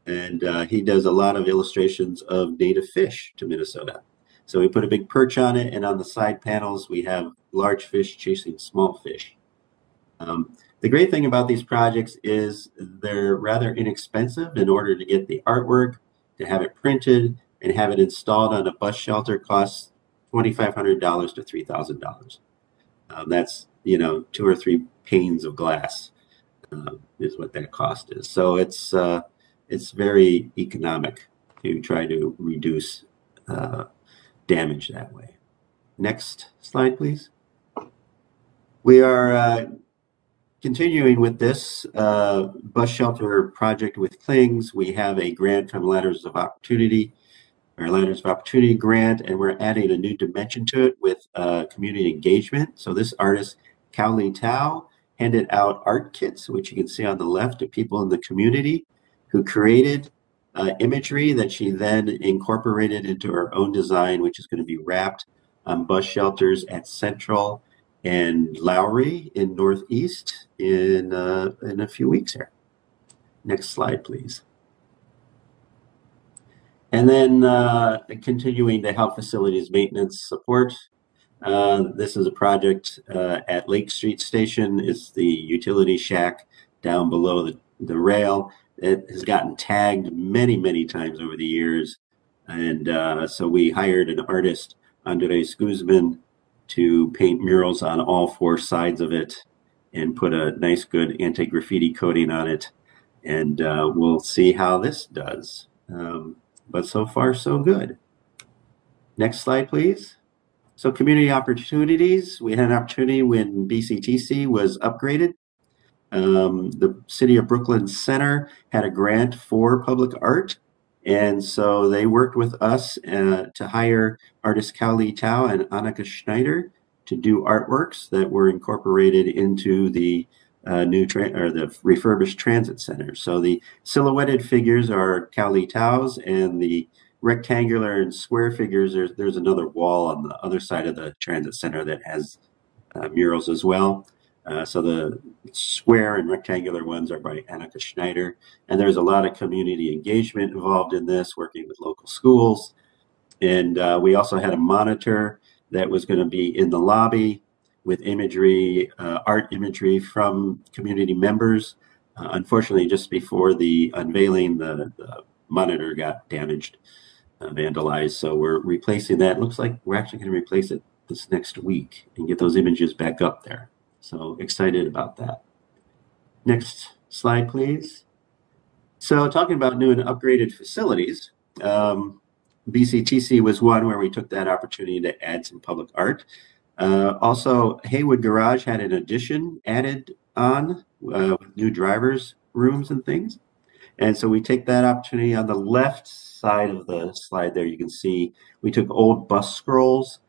And he does a lot of illustrations of native fish to Minnesota. So we put a big perch on it, and on the side panels, we have large fish chasing small fish. The great thing about these projects is they're rather inexpensive. In order to get the artwork, to have it printed, and have it installed on a bus shelter costs $2,500 to $3,000. That's, 2 or 3 panes of glass is what that cost is. So it's very economic to try to reduce damage that way. Next slide, please. We are continuing with this bus shelter project with Clings. We have a grant from Ladders of Opportunity, our Ladders of Opportunity grant, and we're adding a new dimension to it with community engagement. So this artist, Cao Li Tao, handed out art kits, which you can see on the left, to people in the community who created imagery that she then incorporated into her own design, which is going to be wrapped on bus shelters at Central and Lowry in Northeast in a few weeks here. Next slide, please. And then continuing to help facilities maintenance support. This is a project at Lake Street Station. It's the utility shack down below the rail. it has gotten tagged many, many times over the years. And so we hired an artist, Andres Guzman, to paint murals on all four sides of it and put a nice, good anti-graffiti coating on it. And we'll see how this does. But so far, so good. Next slide, please. So community opportunities. We had an opportunity when BCTC was upgraded. The City of Brooklyn Center had a grant for public art. And so they worked with us to hire artists Cowley Tao and Annika Schneider to do artworks that were incorporated into the the refurbished transit center. So the silhouetted figures are Cowley Tao's, and the rectangular and square figures, there's another wall on the other side of the transit center that has murals as well. So the square and rectangular ones are by Annika Schneider. And there's a lot of community engagement involved in this, working with local schools. And we also had a monitor that was going to be in the lobby with imagery, art imagery from community members. Unfortunately, just before the unveiling, the monitor got damaged, vandalized. So we're replacing that. It looks like we're actually going to replace it this next week and get those images back up there. So excited about that. Next slide, please. So talking about new and upgraded facilities, BCTC was one where we took that opportunity to add some public art. Also, Haywood Garage had an addition added on with new drivers' rooms and things. And so we take that opportunity. On the left side of the slide there, you can see we took old bus scrolls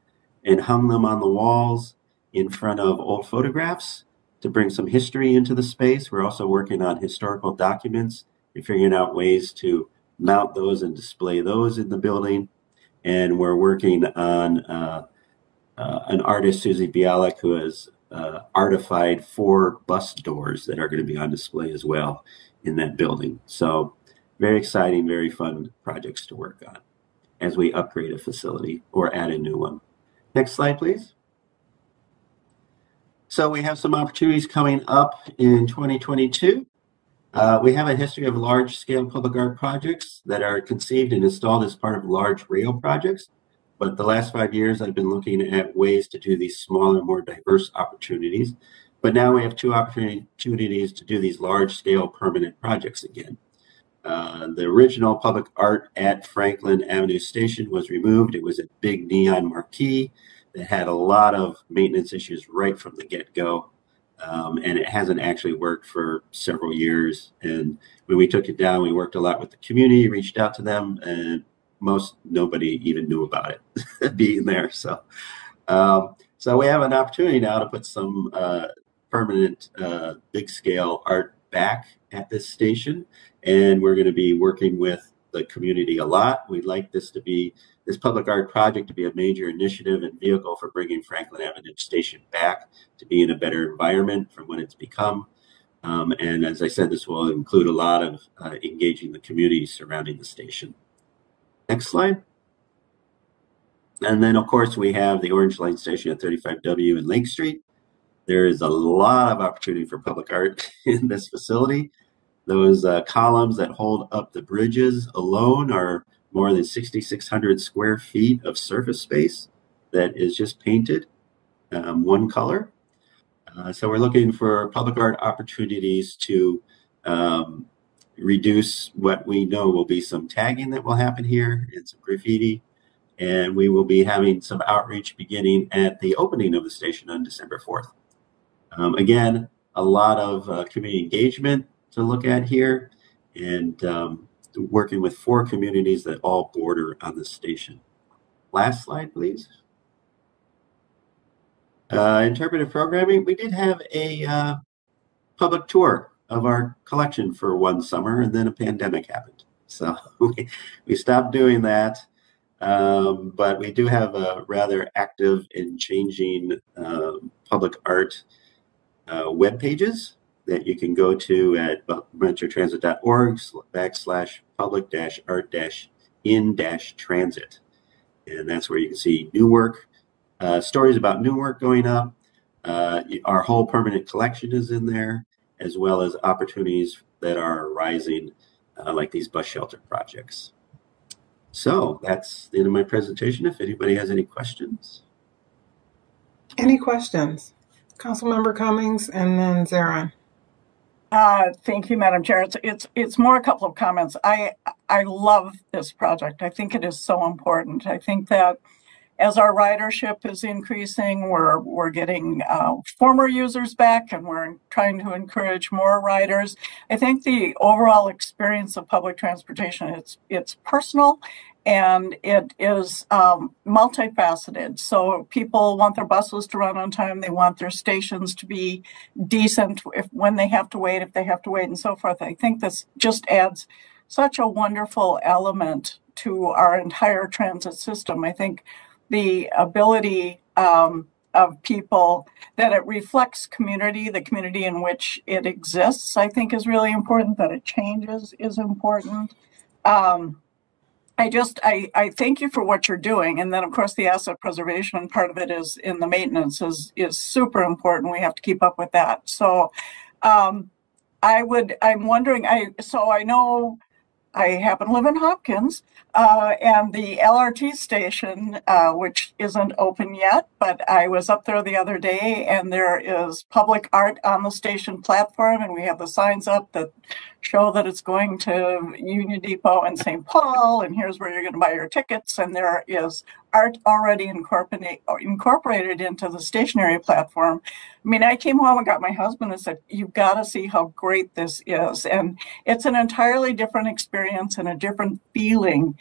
and hung them on the walls in front of old photographs to bring some history into the space. We're also working on historical documents and figuring out ways to mount those and display those in the building. And we're working on an artist, Susie Bialik, who has artified 4 bus doors that are going to be on display as well in that building. So very exciting, very fun projects to work on as we upgrade a facility or add a new one. Next slide, please. So we have some opportunities coming up in 2022. We have a history of large-scale public art projects that are conceived and installed as part of large rail projects. But the last 5 years, I've been looking at ways to do these smaller, more diverse opportunities. But now we have 2 opportunities to do these large-scale permanent projects again. The original public art at Franklin Avenue Station was removed. It was a big neon marquee that had a lot of maintenance issues right from the get-go. And it hasn't actually worked for several years. And when we took it down, we worked a lot with the community, reached out to them, and nobody even knew about it being there. So we have an opportunity now to put some permanent big scale art back at this station. And we're going to be working with the community a lot. We'd like this public art project to be a major initiative and vehicle for bringing Franklin Avenue Station back to be in a better environment from what it's become. And as I said, this will include a lot of engaging the community surrounding the station. Next slide. And then, of course, we have the Orange Line Station at 35W and Lake Street. There is a lot of opportunity for public art in this facility. Those columns that hold up the bridges alone are more than 6,600 square feet of surface space that is just painted one color. So we're looking for public art opportunities to reduce what we know will be some tagging that will happen here and some graffiti. And we will be having some outreach beginning at the opening of the station on December 4th. Again, a lot of community engagement to look at here, and working with 4 communities that all border on the station. Last slide, please. Interpretive programming. We did have a public tour of our collection for one summer, and then a pandemic happened. So we stopped doing that. But we do have a rather active and changing public art web pages that you can go to at metrotransit.org/public-art-in-transit. And that's where you can see new work, stories about new work going up. Our whole permanent collection is in there, as well as opportunities that are rising, like these bus shelter projects. So that's the end of my presentation. If anybody has any questions. Any questions? Councilmember Cummings and then Zarin. Thank you, Madam Chair. It's more a couple of comments. I love this project. I think it is so important. I think that as our ridership is increasing, we're getting former users back, and we're trying to encourage more riders. I think the overall experience of public transportation, it's personal, and it is multifaceted. So people want their buses to run on time. They want their stations to be decent when they have to wait, if they have to wait, and so forth. I think this just adds such a wonderful element to our entire transit system. I think the ability of people, that it reflects community, the community in which it exists, I think is really important. That it changes is important. I thank you for what you're doing. And then of course the asset preservation part of it is in the maintenance is super important. We have to keep up with that. So I'm wondering, so I know I happen to live in Hopkins, and the LRT station, which isn't open yet, but I was up there the other day, and there is public art on the station platform, and we have the signs up that show that it's going to Union Depot and St. Paul, and here's where you're going to buy your tickets, and there is art already incorporated into the stationary platform. I mean, I came home and got my husband and said, you've got to see how great this is. And it's an entirely different experience and a different feeling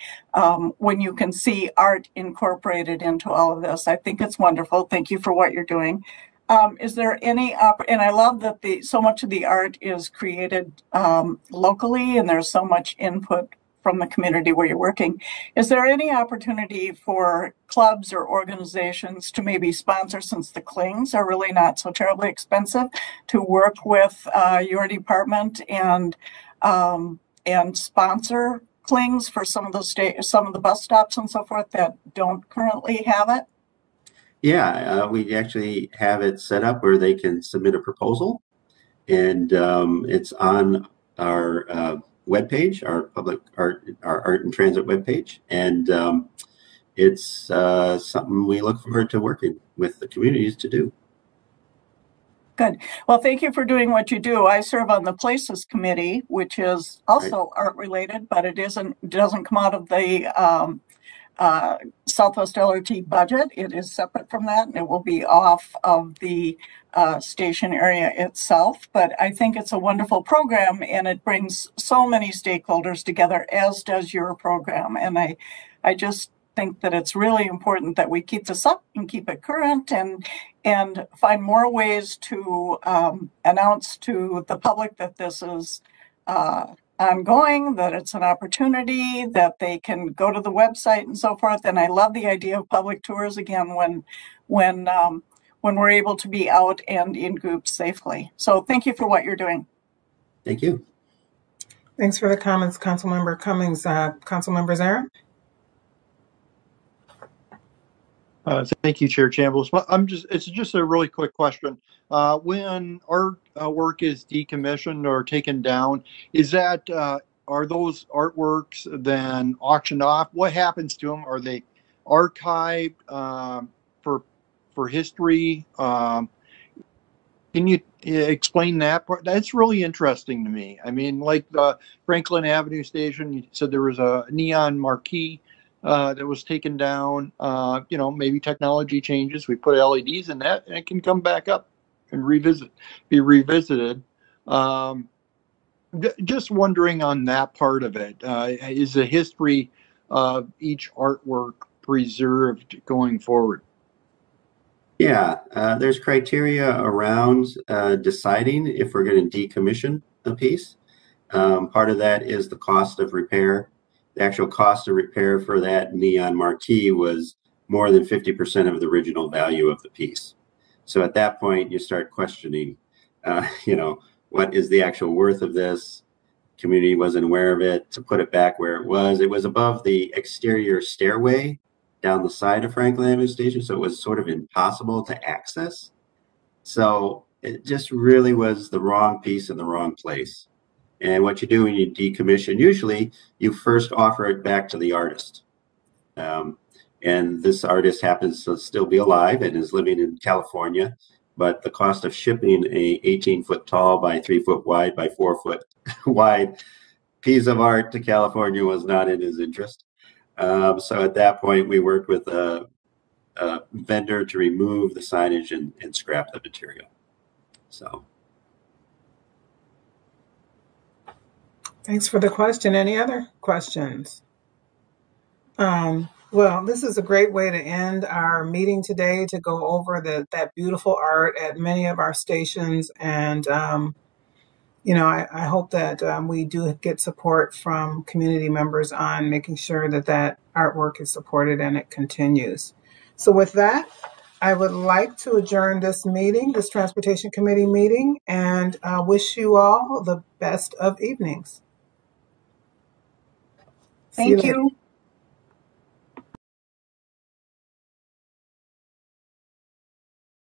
when you can see art incorporated into all of this. I think it's wonderful. Thank you for what you're doing. Is there any, and I love that so much of the art is created locally, and there's so much input from the community where you're working. Is there any opportunity for clubs or organizations to maybe sponsor, since the clings are really not so terribly expensive, to work with your department and sponsor clings for some of the bus stops and so forth that don't currently have it? Yeah, we actually have it set up where they can submit a proposal, and it's on our webpage, our public art, our art and transit webpage, and it's something we look forward to working with the communities to do. Good. Well, thank you for doing what you do. I serve on the Places Committee, which is also art related, but it doesn't come out of the Southwest LRT budget. It is separate from that, and it will be off of the station area itself. But I think it's a wonderful program, and it brings so many stakeholders together, as does your program. And I just think that it's really important that we keep this up and keep it current, and find more ways to announce to the public that this is ongoing, that it's an opportunity, that they can go to the website and so forth. And I love the idea of public tours again when we're able to be out and in groups safely. So thank you for what you're doing. Thank you. Thanks for the comments, Councilmember Cummings. Councilmember Zarin? Thank you, Chair Chambliss. It's just a really quick question. When art work is decommissioned or taken down, are those artworks then auctioned off? What happens to them? Are they archived for history? Can you explain that part? That's really interesting to me. I mean, like the Franklin Avenue station, you said there was a neon marquee that was taken down. Maybe technology changes. We put LEDs in that, and it can come back up and be revisited. Just wondering on that part of it. Is the history of each artwork preserved going forward? Yeah, there's criteria around deciding if we're going to decommission a piece. Part of that is the cost of repair. The actual cost of repair for that neon marquee was more than 50% of the original value of the piece. So at that point, you start questioning, what is the actual worth of this? Community wasn't aware of it. To put it back where it was above the exterior stairway down the side of Franklin Avenue Station, so it was sort of impossible to access. So it just really was the wrong piece in the wrong place. And what you do when you decommission, usually you first offer it back to the artist. And this artist happens to still be alive and is living in California, but the cost of shipping a 18-foot tall by 3-foot wide by 4-foot wide piece of art to California was not in his interest. So at that point, we worked with a vendor to remove the signage and scrap the material. So. Thanks for the question. Any other questions? Well, this is a great way to end our meeting today, to go over that beautiful art at many of our stations. And, you know, I hope that we do get support from community members on making sure that that artwork is supported and it continues. So with that, I would like to adjourn this meeting, this Transportation Committee meeting, and wish you all the best of evenings. Thank you.